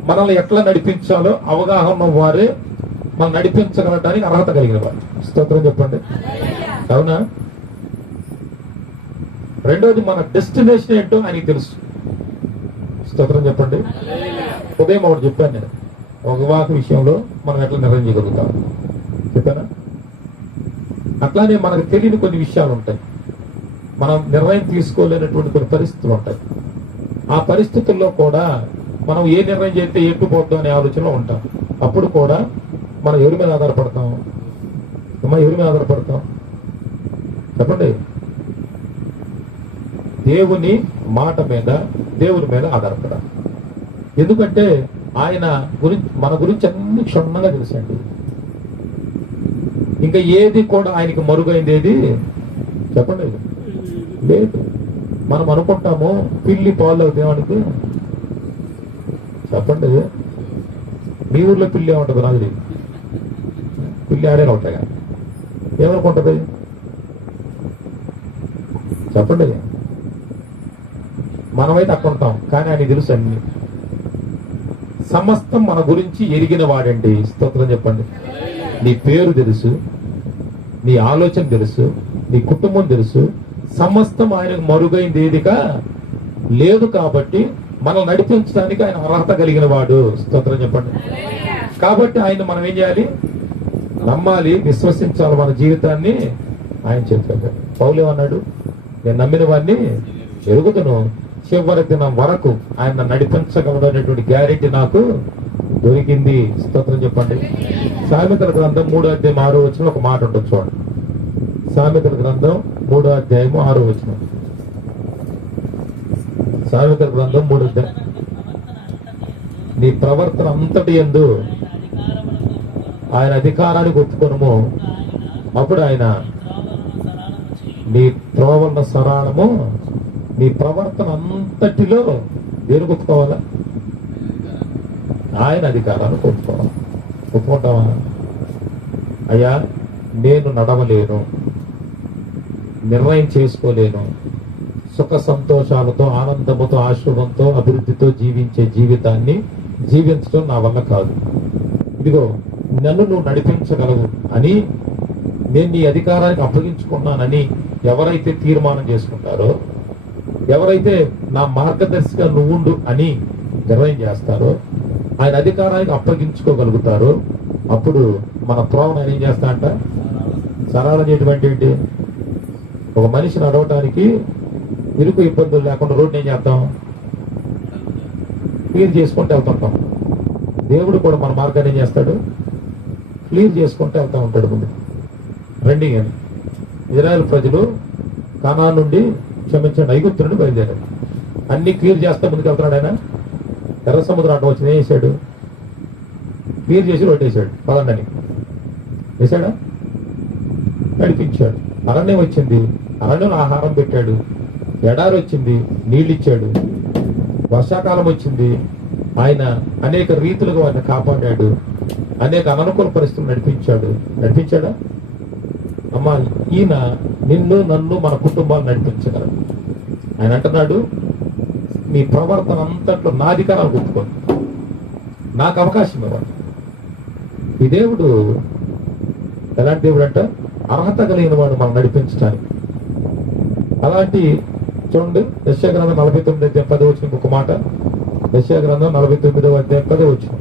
మనల్ని ఎట్లా నడిపించాలో అవగాహన వారే మనం నడిపించగలటానికి అర్హత కలిగిన వారు. స్తోత్రం చెప్పండి. అవునా? రెండోది, మన డెస్టినేషన్ ఏంటో ఆయనకి తెలుసు. స్తోత్రం చెప్పండి. ఉదయం ఒకటి చెప్పాను నేను, ఒక వివాహ విషయంలో మనం ఎట్లా నిర్ణయం చేయగలుగుతాం చెప్పానా? అట్లానే మనకు తెలియని కొన్ని విషయాలు ఉంటాయి. మనం నిర్ణయం తీసుకోలేనటువంటి కొన్ని పరిస్థితులు ఉంటాయి. ఆ పరిస్థితుల్లో కూడా మనం ఏ నిర్ణయం చేస్తే ఎట్టుపోద్దాం అనే ఆలోచనలో ఉంటాం. అప్పుడు కూడా మనం ఎవరి మీద ఆధారపడతాం? ఎవరి మీద ఆధారపడతాం చెప్పండి? దేవుని మాట మీద, దేవుని మీద ఆధారపడాలి. ఎందుకంటే ఆయన గురించి, మన గురించి అన్ని క్షుణ్ణంగా తెలుసండి. ఇంకా ఏది కూడా ఆయనకి మరుగైంది ఏది చెప్పండి లేదు. మనం అనుకుంటాము పిల్లి పాలు దేవునికి. చెప్పండి, మీ ఊర్లో పిల్లి ఏముంటుంది? నాకు తెలియదు. పిల్లి ఆడేలా ఉంటాయి కదా, ఏమనుకుంటుంది చెప్పండి? మనమైతే అక్కడ ఉంటాం, కానీ ఆయన తెలుసు అన్ని. సమస్తం మన గురించి ఎరిగిన వాడండి. స్తోత్రం చెప్పండి. నీ పేరు తెలుసు, నీ ఆలోచన తెలుసు, నీ కుటుంబం తెలుసు. సమస్తం ఆయనకు మరుగైంది ఏదిగా లేదు. కాబట్టి మనం నడిపించడానికి ఆయన అర్హత కలిగిన వాడు. స్తోత్రం చెప్పండి. కాబట్టి ఆయన మనం ఏం చేయాలి? నమ్మాలి, విశ్వసించాలి. మన జీవితాన్ని ఆయన చేతిలో. పౌలు ఏమన్నాడు? నేను నమ్మిన వాడిని ఎరుగుతును, చివరి దినం వరకు ఆయన నడిపించగలడు అనేటువంటి గ్యారెంటీ నాకు దొరికింది. స్తోత్రం చెప్పండి. సామెతల గ్రంథం 3వ అధ్యాయం 6వ వచనం ఒక మాట ఉంటుంది చూడండి. సామెతల గ్రంథం 3వ అధ్యాయం 6వ వచనం. సామెతల గ్రంథం 3వ అధ్యాయం. నీ ప్రవర్తన అంతటి యందు ఆయన అధికారానికి ఒప్పుకొనుము, అప్పుడు ఆయన నీ త్రోవలను సరళము. నీ ప్రవర్తన అంతటిలో దేనికి ఒప్పుకోవాలా? ఆయన అధికారానికి ఒప్పుకోవాలి. ఒప్పుకుంటావా? అయ్యా, నేను నడవలేను, నిర్ణయం చేసుకోలేను, సుఖ సంతోషాలతో, ఆనందముతో, ఆశ్రమంతో, అభివృద్ధితో జీవించే జీవితాన్ని జీవించడం నా వల్ల కాదు. ఇదిగో నన్ను నువ్వు నడిపించగలవు అని, నేను నీ అధికారానికి అప్పగించుకున్నానని ఎవరైతే తీర్మానం చేసుకుంటారో, ఎవరైతే నా మార్గదర్శిగా నువ్వుండు అని నిర్ణయం చేస్తారో, ఆయన అధికారానికి అప్పగించుకోగలుగుతారో, అప్పుడు మన త్రోవను ఆయన ఏం చేస్తా అంట? సరళం చేయటం అంటే ఏంటి? ఒక మనిషి నడవటానికి ఇరుకు ఇబ్బందులు లేకుండా రోడ్డు ఏం చేస్తాం? క్లియర్ చేసుకుంటూ వెళ్తుంటాం. దేవుడు కూడా మన మార్గాన్ని ఏం చేస్తాడు? క్లియర్ చేసుకుంటూ వెళ్తూ ఉంటాడు. ముందు రండి అని ఇజ్రాయెల్ ప్రజలు కనాను నుండి, క్షమించండి, ఐగుప్తు నుండి బయలుదేరారు. అన్ని క్లియర్ చేస్తా ముందుకు వెళ్తున్నాడు ఆయన. ఎర్ర సముద్రం అడ్డం వచ్చి ఏం చేశాడు? క్లియర్ చేసి రొట్టేశాడు. పదండి వేశాడా? నడిపించాడు. అరణ్యం వచ్చింది, అరణ్యంలో ఆహారం పెట్టాడు. ఎడారి వచ్చింది, నీళ్ళు ఇచ్చాడు. వర్షాకాలం వచ్చింది, ఆయన అనేక రీతులుగా వారిని కాపాడాడు. అనేక అననుకూల పరిస్థితులు నడిపించాడా? అమ్మా, ఈయన నిన్ను, నన్ను, మన కుటుంబాన్ని నడిపించగలడు. ఆయన అంటున్నాడు, నీ ప్రవర్తన అంతట్లో నా అధికారాలు ఒప్పుకోండి, నాకు అవకాశం ఇవ్వండి. ఈ దేవుడు ఎలాంటి దేవుడు అంట? అర్హత కలిగిన వాడు మనం నడిపించడానికి. అలాంటి చూడండి, యెషయా గ్రంథం 49వ అధ్యాయం 10వ వచనం. ఇంకొక మాట, యెషయా గ్రంథం 49వ అధ్యాయం 10వ వచనం.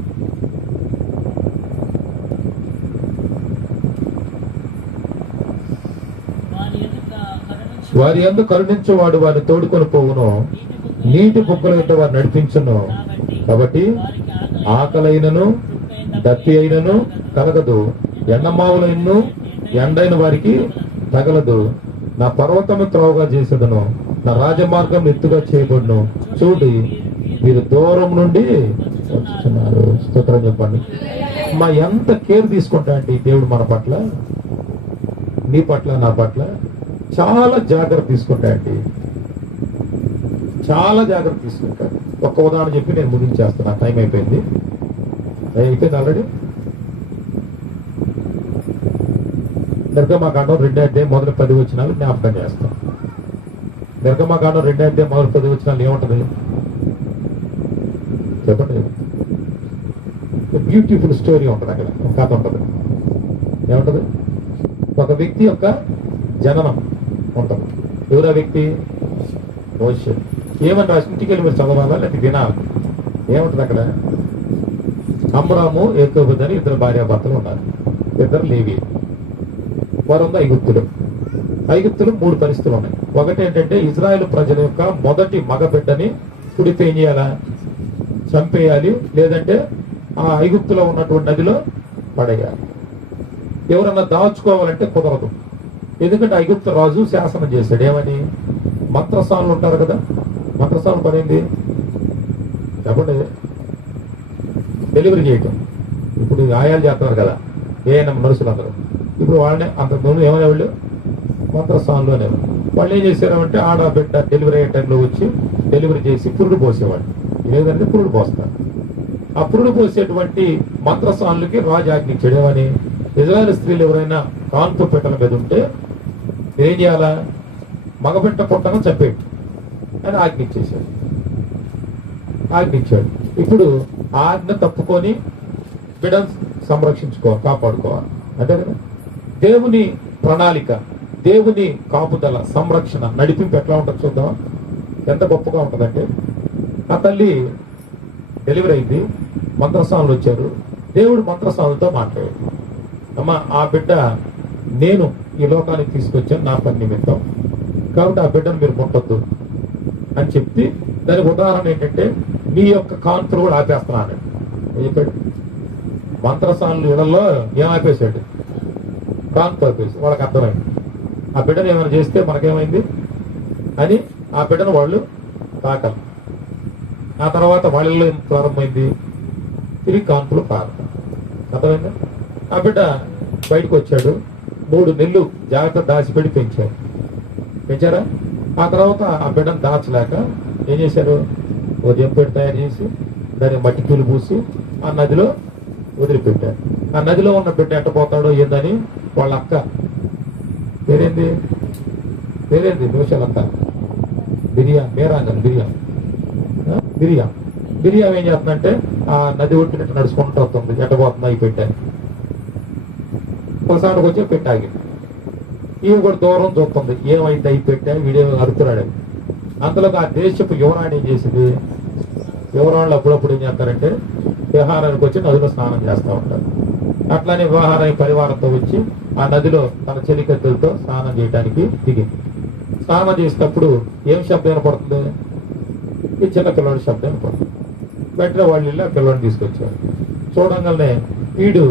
వారి యందు కరుణించేవాడు వారిని తోడుకొని పోవును, నీటి బుగ్గల యొక్క వారు నడిపించును. కాబట్టి ఆకలైనను దత్తి అయినను కలగదు, ఎండమావులైనను ఎండైన వారికి తగలదు. నా పర్వతము త్రోవగా చేసేదను, నా రాజమార్గం ఎత్తుగా చేయబడును. చూడి, మీరు దూరం నుండి వస్తున్నారు. స్తోత్రం చెప్పండి. మా ఎంత కేర్ తీసుకుంటా అంటే దేవుడు మన పట్ల, నీ పట్ల, నా పట్ల చాలా జాగ్రత్త తీసుకుంటాయండి. చాలా జాగ్రత్త తీసుకుంటాడు. ఒక్క ఉదాహరణ చెప్పి నేను ముగించేస్తున్నా, టైం అయిపోయింది. ఆల్రెడీ. నిర్గమకాండం 2వ అధ్యాయం మొదటి 10 వచనాలు జ్ఞాపకం చేస్తాం. నిర్గమకాండం 2వ అధ్యాయం మొదటి 10 వచనాలు ఏముంటది చెప్పండి? బ్యూటిఫుల్ స్టోరీ ఉంటుంది అక్కడ, ఒక కథ ఉంటుంది. ఏముంటది? ఒక వ్యక్తి యొక్క జననం ఉంటుంది. ఎవరా వ్యక్తి? మోషే. ఏమని రాసి ఇంటికి వెళ్ళి మీరు చదవాలా లేకపోతే వినాలి? ఏముంటుంది అక్కడ? అమ్రాము, ఏకోబు అని 2 భార్యాభర్తలు ఉన్నారు. 2 లేవీయులు. వారు ఐగుప్తులు. 3 పరిస్థితులు ఉన్నాయి. ఒకటి ఏంటంటే, ఇజ్రాయెల్ ప్రజల యొక్క మొదటి మగబిడ్డని పుడితే ఏం చేయాలా? చంపేయాలి, లేదంటే ఆ ఐగుప్తులో ఉన్నటువంటి నదిలో పడేయాలి. ఎవరన్నా దాచుకోవాలంటే కుదరదు. ఎందుకంటే ఐగుప్తు రాజు శాసనం చేశాడు. ఏమని? మంత్రసానులు ఉంటారు కదా, మంత్రసానులు పడింది చెప్పండి, డెలివరీ చేయటం. ఇప్పుడు ఆయాలు చేస్తున్నారు కదా ఏఎన్ఎం నర్సులు అందరూ. ఇప్పుడు వాళ్ళని అంతకుముందు ఏమనేవాళ్ళు? మంత్రస్థానంలో అనేవాళ్ళు. వాళ్ళు ఏం చేశారంటే, ఆడ బిడ్డ డెలివరీ అయ్యే టైంలో వచ్చి డెలివరీ చేసి పురుడు పోసేవాళ్ళు. లేదంటే పురుడు పోస్తారు. ఆ పురుడు పోసేటువంటి మంత్రస్థానులకి రాజు ఆజ్ఞించాడు. ఏమని? ఇజ్రాయెల్ స్త్రీలు ఎవరైనా కాన్పు పెట్టల మీద ఉంటే ఏం చేయాలా? మగబిడ్డ పుట్టను చంపేడు అని ఆజ్ఞించాడు. ఇప్పుడు ఆజ్ఞ తప్పుకొని బిడ్డను సంరక్షించుకోవాలి, కాపాడుకోవాలి. అంతే కదా? దేవుని ప్రణాళిక, దేవుని కాపుదల, సంరక్షణ, నడిపింపు ఎట్లా ఉంటుంది చూద్దాం. ఎంత గొప్పగా ఉంటుందంటే, ఆ తల్లి డెలివరీ అయింది, మంత్రస్వాములు వచ్చారు. దేవుడు మంత్రస్వాములతో మాట్లాడాడు. అమ్మ, ఆ బిడ్డ నేను ఈ లోకానికి తీసుకొచ్చాను నా పని నిమిత్తం, కాబట్టి ఆ బిడ్డను మీరు ముట్టొద్దు అని చెప్పి, దానికి ఉదాహరణ ఏంటంటే, మీ యొక్క కాన్పులు కూడా ఆపేస్తున్నాను. ఏం చెప్పాడు? మంత్రసానులు ఇళ్లలో ఏమైపోయాడు? కాంతి ఆపేసి వాళ్ళకి అర్థమైంది ఆ బిడ్డను ఏమైనా చేస్తే మనకేమైంది అని ఆ బిడ్డను వాళ్ళు తాకలు. ఆ తర్వాత వాళ్ళల్లో ఏం ప్రారంభమైంది? తిరిగి కాన్పులు ప్రారంభం. అర్థమైందా? ఆ బిడ్డ బయటకు వచ్చాడు. 3 నెలలు జాగ్రత్త దాచిపెట్టి పెంచారా? ఆ తర్వాత ఆ బిడ్డను దాచలేక ఏం చేశారు? ఓ జంపెట్టు తయారు చేసి దాన్ని మట్టి కీలు పూసి ఆ నదిలో వదిలిపెట్టారు. ఆ నదిలో ఉన్న బిడ్డ ఎట్టపోతాడో ఏందని వాళ్ళ అక్క పేరేంది దోషాల అక్క బిరియా ఏం చేస్తుందంటే ఆ నది ఒట్టినట్టు నడుచుకుంటూ వస్తుంది. ఎట్టబోతుంది అవి పెట్టాను ఒకసారికి వచ్చి పెట్టాగి ఇవి కూడా దూరం చూస్తుంది. ఏమైంది అవి పెట్టా వీడియో అడుగుతున్నాడు. అంతలోకి ఆ దేశపు యువరాణి ఏం చేసింది? యువరాణులు అప్పుడప్పుడు ఏం చేస్తారంటే విహారానికి వచ్చి నదిలో స్నానం చేస్తూ ఉంటారు. అట్లానే వివాహారానికి పరివారంతో వచ్చి ఆ నదిలో తన చెలికత్తెలతో స్నానం చేయడానికి దిగింది. స్నానం చేసినప్పుడు ఏం శబ్దం వినపడుతుంది? ఈ చిన్న పిల్లడి శబ్దం వినపడుతుంది. వెంటనే వాళ్ళు వెళ్ళి ఆ పిల్లడిని తీసుకొచ్చారు. చూడంగానే వీడు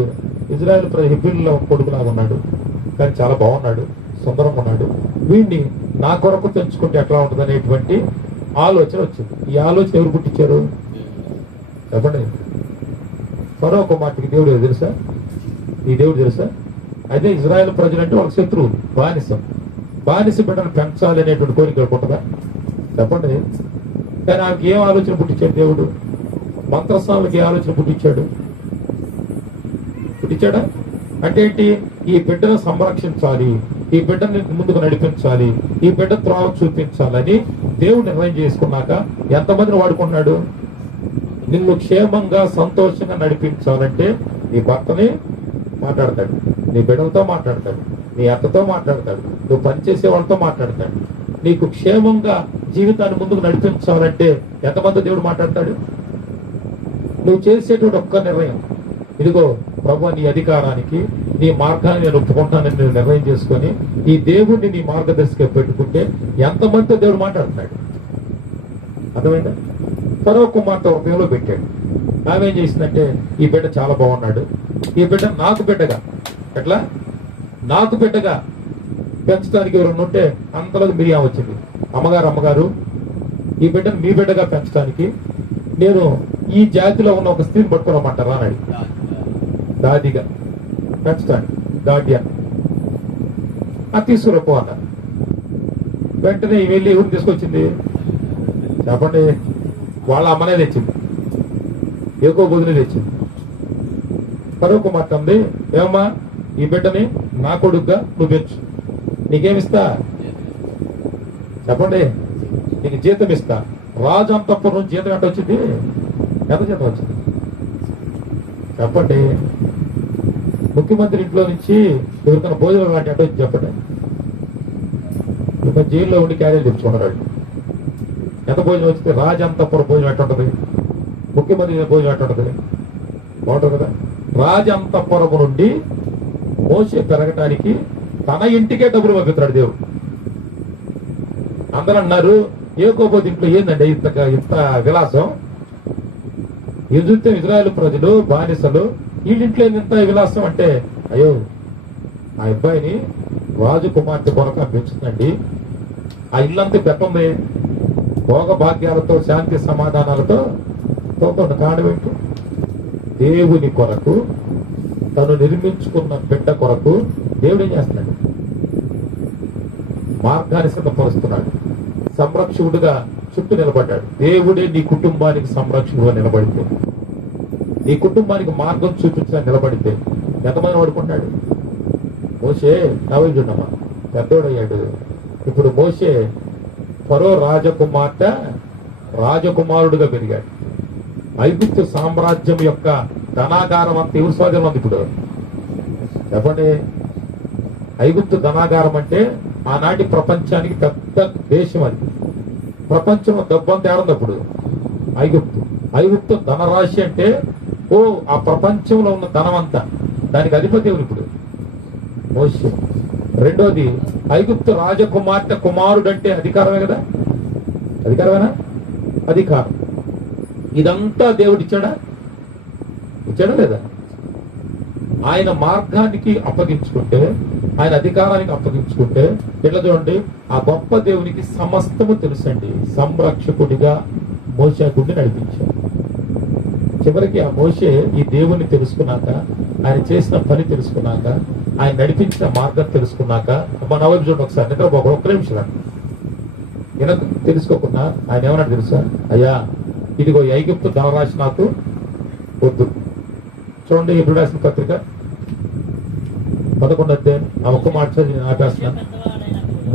ఇజ్రాయెల్ హిబ్రీలో కొడుకులాగా ఉన్నాడు, కానీ చాలా బాగున్నాడు, సుందరంగా ఉన్నాడు. వీడిని నా కొరకు పెంచుకుంటే ఎట్లా ఉంటుంది అనేటువంటి ఆలోచన వచ్చింది. ఈ ఆలోచన ఎవరు పుట్టించారు చెప్పండి? ఫరో కుమార్తెకి దేవుడు ఎవరు తెలుసా? ఈ దేవుడు తెలుసా? అయితే ఇజ్రాయెల్ ప్రజలంటే వాళ్ళకి శత్రువులు, బానిస బిడ్డను పెంచాలి అనేటువంటి కోరిక ఉంటుందా చెప్పండి? కానీ ఆమెకి ఏం ఆలోచన పుట్టించాడు దేవుడు? మంత్రస్వామికి ఏ ఆలోచన పుట్టించాడా? అంటే ఏంటి? ఈ బిడ్డను సంరక్షించాలి, ఈ బిడ్డని ముందుకు నడిపించాలి, ఈ బిడ్డ త్రోవ చూపించాలని దేవుడు నిర్ణయం చేసుకున్నాక ఎంతమందిని వాడుకున్నాడు? నిన్ను క్షేమంగా సంతోషంగా నడిపించాలంటే నీ భర్తని మాట్లాడతాడు, నీ బిడ్డలతో మాట్లాడతాడు, నీ అత్తతో మాట్లాడతాడు, నువ్వు పనిచేసే వాళ్ళతో మాట్లాడతాడు. నీకు క్షేమంగా జీవితాన్ని ముందుకు నడిపించాలంటే ఎంతమంది దేవుడు మాట్లాడతాడు? నువ్వు చేసేటువంటి ఒక్క నిర్ణయం, ఇదిగో ప్రభు నీ అధికారానికి నీ మార్గాన్ని నేను ఒప్పుకుంటానని నేను నిర్ణయం చేసుకొని ఈ దేవుడిని నీ మార్గదర్శిగా పెట్టుకుంటే ఎంతమందితో దేవుడు మాట్లాడుతున్నాడు. అర్థమైందా? ఫరో కుమార్తె హృదయంలో పెట్టాడు. ఆమె ఏం చేసిందంటే ఈ బిడ్డ చాలా బాగున్నాడు, ఈ బిడ్డ నాకు బిడ్డగా పెంచడానికి ఎవరన్నా ఉంటే అంతలో మిరియాం వచ్చింది. అమ్మగారు ఈ బిడ్డను మీ బిడ్డగా పెంచడానికి నేను ఈ జాతిలో ఉన్న ఒక స్త్రీని పట్టుకోమంటారా అని అడిగి దాదిగా పెంచుతాను దాడ్యా అది తీసుకురపో అన్న. వెంటనే వెళ్ళి ఎవరు తీసుకొచ్చింది చెప్పండి? వాళ్ళ అమ్మనే తెచ్చింది, ఏకో బొదిని తెచ్చింది. ఫరో కుమార్తె అంది, ఏమమ్మా ఈ బిడ్డని నా కొడుకుగా నువ్వు పెంచు, నీకేమిస్తా చెప్పండి? నీకు జీతం ఇస్తా. రాజు అంతఃపురం నుంచి జీతం ఎంత వచ్చింది? ఎంత జీతం వచ్చింది చెప్పండి? ముఖ్యమంత్రి ఇంట్లో నుంచి ఎవరికైనా భోజనం లాంటి అంటే చెప్పండి. ఇంకా జైల్లో ఉండి క్యారేజ్ తెచ్చుకున్నాడు. ఎంత భోజనం వచ్చింది? రాజంతపురం భోజనం ఎట్ట ఉంటుంది? ముఖ్యమంత్రి భోజనం ఎట్ట ఉంటుంది? బాగుంటుంది కదా. రాజంతపురం నుండి మోసే పెరగటానికి తన ఇంటికే డబ్బులు పంపిస్తున్నాడు దేవుడు. అందరూ అన్నారు ఏకోపోతే ఇంట్లో ఏందండి ఇంత విలాసం? ఇది చూస్తే ఇజ్రాయెల్ ప్రజలు బానిసలు, వీళ్ళింట్లో ఎంత విలాసం అంటే, అయ్యో ఆ అబ్బాయిని రాజు కుమార్తె కొరకు పెంచుతుందండి. ఆ ఇల్లంతా పెట్టుంది, భోగ భాగ్యాలతో శాంతి సమాధానాలతో తోపండి. కారణం ఏంటి? దేవుని కొరకు తను నిర్మించుకున్న బిడ్డ కొరకు దేవుడు ఏం చేస్తున్నాడు? మార్గాన్ని సిద్ధపరుస్తున్నాడు. సంరక్షకుడుగా చుట్టూ నిలబడ్డాడు. దేవుడే నీ కుటుంబానికి సంరక్షకుడుగా నిలబడితే, నీ కుటుంబానికి మార్గం చూపించడానికి నిలబడితే ఎంతమంది వాడుకుంటాడు? మోషే 40 పెద్దోడయ్యాడు. ఇప్పుడు మోషే ఫరో రాజకుమారుడుగా పెరిగాడు. ఐగుప్తు సామ్రాజ్యం యొక్క ధనాగారం అంత ఎవరి స్వాధీనం ఉంది ఇప్పుడు చెప్పండి? ఐగుప్తు ధనాగారం అంటే ఆనాటి ప్రపంచానికి పెద్ద దేశం. అది ప్రపంచంలో డబ్బంత ఏడుంది అప్పుడు ఐగుప్తు ధనరాశి అంటే ఆ ప్రపంచంలో ఉన్న ధనం అంతా దానికి అధిపతి ఎవరు ఇప్పుడు? మోషే. రెండోది ఐగుప్తు రాజకుమార్తె కుమారుడు అంటే అధికారమే కదా? అధికారమేనా? అధికారం. ఇదంతా దేవుడు ఇచ్చాడా? ఇచ్చాడా లేదా? ఆయన మార్గానికి అప్పగించుకుంటే, ఆయన అధికారానికి అప్పగించుకుంటే, ఇట్లా చూడండి, ఆ గొప్ప దేవునికి సమస్తము తెలుసండి. సంరక్షకుడిగా మోషేకుడిని నడిపించాడు. చివరికి ఆ మోషే ఈ దేవుణ్ణి తెలుసుకున్నాక, ఆయన చేసిన పని తెలుసుకున్నాక, ఆయన నడిపించిన మార్గం తెలుసుకున్నాక, మన వైపు చూడండి ఒకసారి, నిద్ర ఒక్క నిమిషం తెలుసుకోకుండా ఆయన ఏమన్నాడు తెలుసా? అయ్యా, ఇదిగో ఐగుప్తు ధనరాశి నాకు వద్దు. చూడండి, ఇప్పుడు రాసిన పత్రిక 11వ అధ్యాయం ఆ ఒక్క మాట చదివి నేను ఆపేస్తున్నాను.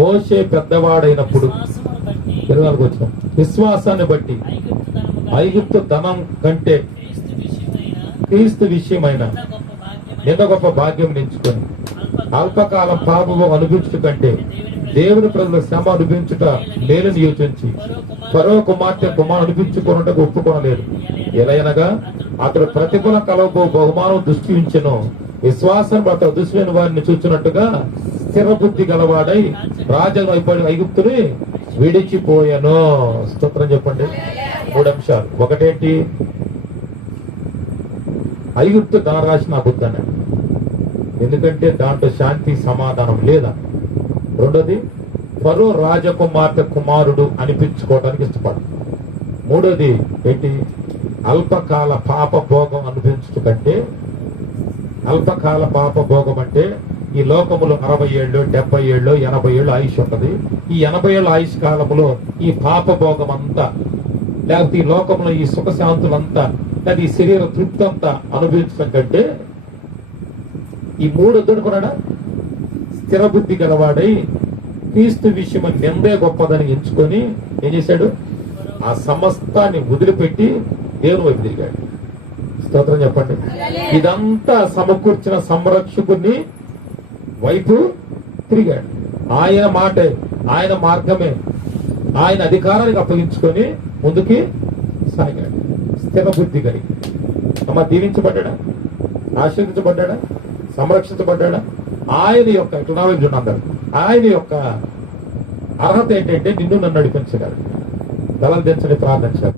మోషే పెద్దవాడైనప్పుడు 24 వచ్చిన విశ్వాసాన్ని బట్టి ఐగుప్తు ధనం కంటే క్రీస్తు విషయమైన ఎంత గొప్ప భాగ్యం ఎంచుకొని అల్పకాలం పాపము అనుభవించుట కంటే దేవుని ప్రజల శ్రమ అనుభవించుట మేలుని యోచించి ఫరో కుమార్తె కుమారు అనిపించుకున్నట్టుకు ఒప్పుకొనలేదు. ఎలయనగా అతడు ప్రతిఫల కలవబో బహుమానం దృష్టి ఉంచెను. విశ్వాసం అతడు దుష్టులైన వారిని చూచినట్టుగా స్థిర బుద్ధి గలవాడై రాజు అయిపోయి ఐగుప్తుని విడిచిపోయాను. స్తోత్రం చెప్పండి. 3 అంశాలు. ఒకటేంటి? ఐగుప్తు ధనరాశి నాకు వద్దన్నాడు, ఎందుకంటే దాంట్లో శాంతి సమాధానం లేదా. రెండోది, ఫరో రాజకుమార్తె కుమారుడు అనిపించుకోవడానికి ఇష్టపడు. మూడోది ఏంటి? అల్పకాల పాప భోగం అనిపించు కంటే, అల్పకాల పాప భోగం అంటే ఈ లోకములో 60 ఏళ్ళు 70 ఏళ్ళు 80 ఏళ్ళు ఆయుష్ ఉంటది. ఈ 80 ఏళ్ళ ఆయుష్ కాలంలో ఈ పాప భోగం అంతా, లేకపోతే ఈ లోకంలో ఈ సుఖశాంతులంతా, లేదా ఈ శరీర తృప్తి అంతా అనుభవించడం కంటే ఈ 3 వద్దనుకున్నాడా? స్థిర బుద్ధి గలవాడై క్రీస్తు విషయం నిందే గొప్పదని ఎంచుకొని ఏం చేశాడు? ఆ సమస్తాన్ని వదిలిపెట్టి దేవుని వైపు తిరిగాడు. స్తోత్రం చెప్పండి. ఇదంతా సమకూర్చిన సంరక్షకుని వైపు తిరిగాడు. ఆయన మాటే, ఆయన మార్గమే, ఆయన అధికారానికి అప్పగించుకొని ముందుకి సాగాడు. స్థిర బుద్ధి కలిగి. అమ్మ, దీవించబడ్డా, ఆశీర్వదించబడ్డా, సంరక్షించబడ్డా. ఆయన యొక్క అందరు ఆయన యొక్క అర్హత ఏంటంటే నిన్ను నన్ను నడిపించగలరు. తలలు దించని ప్రార్థించారు.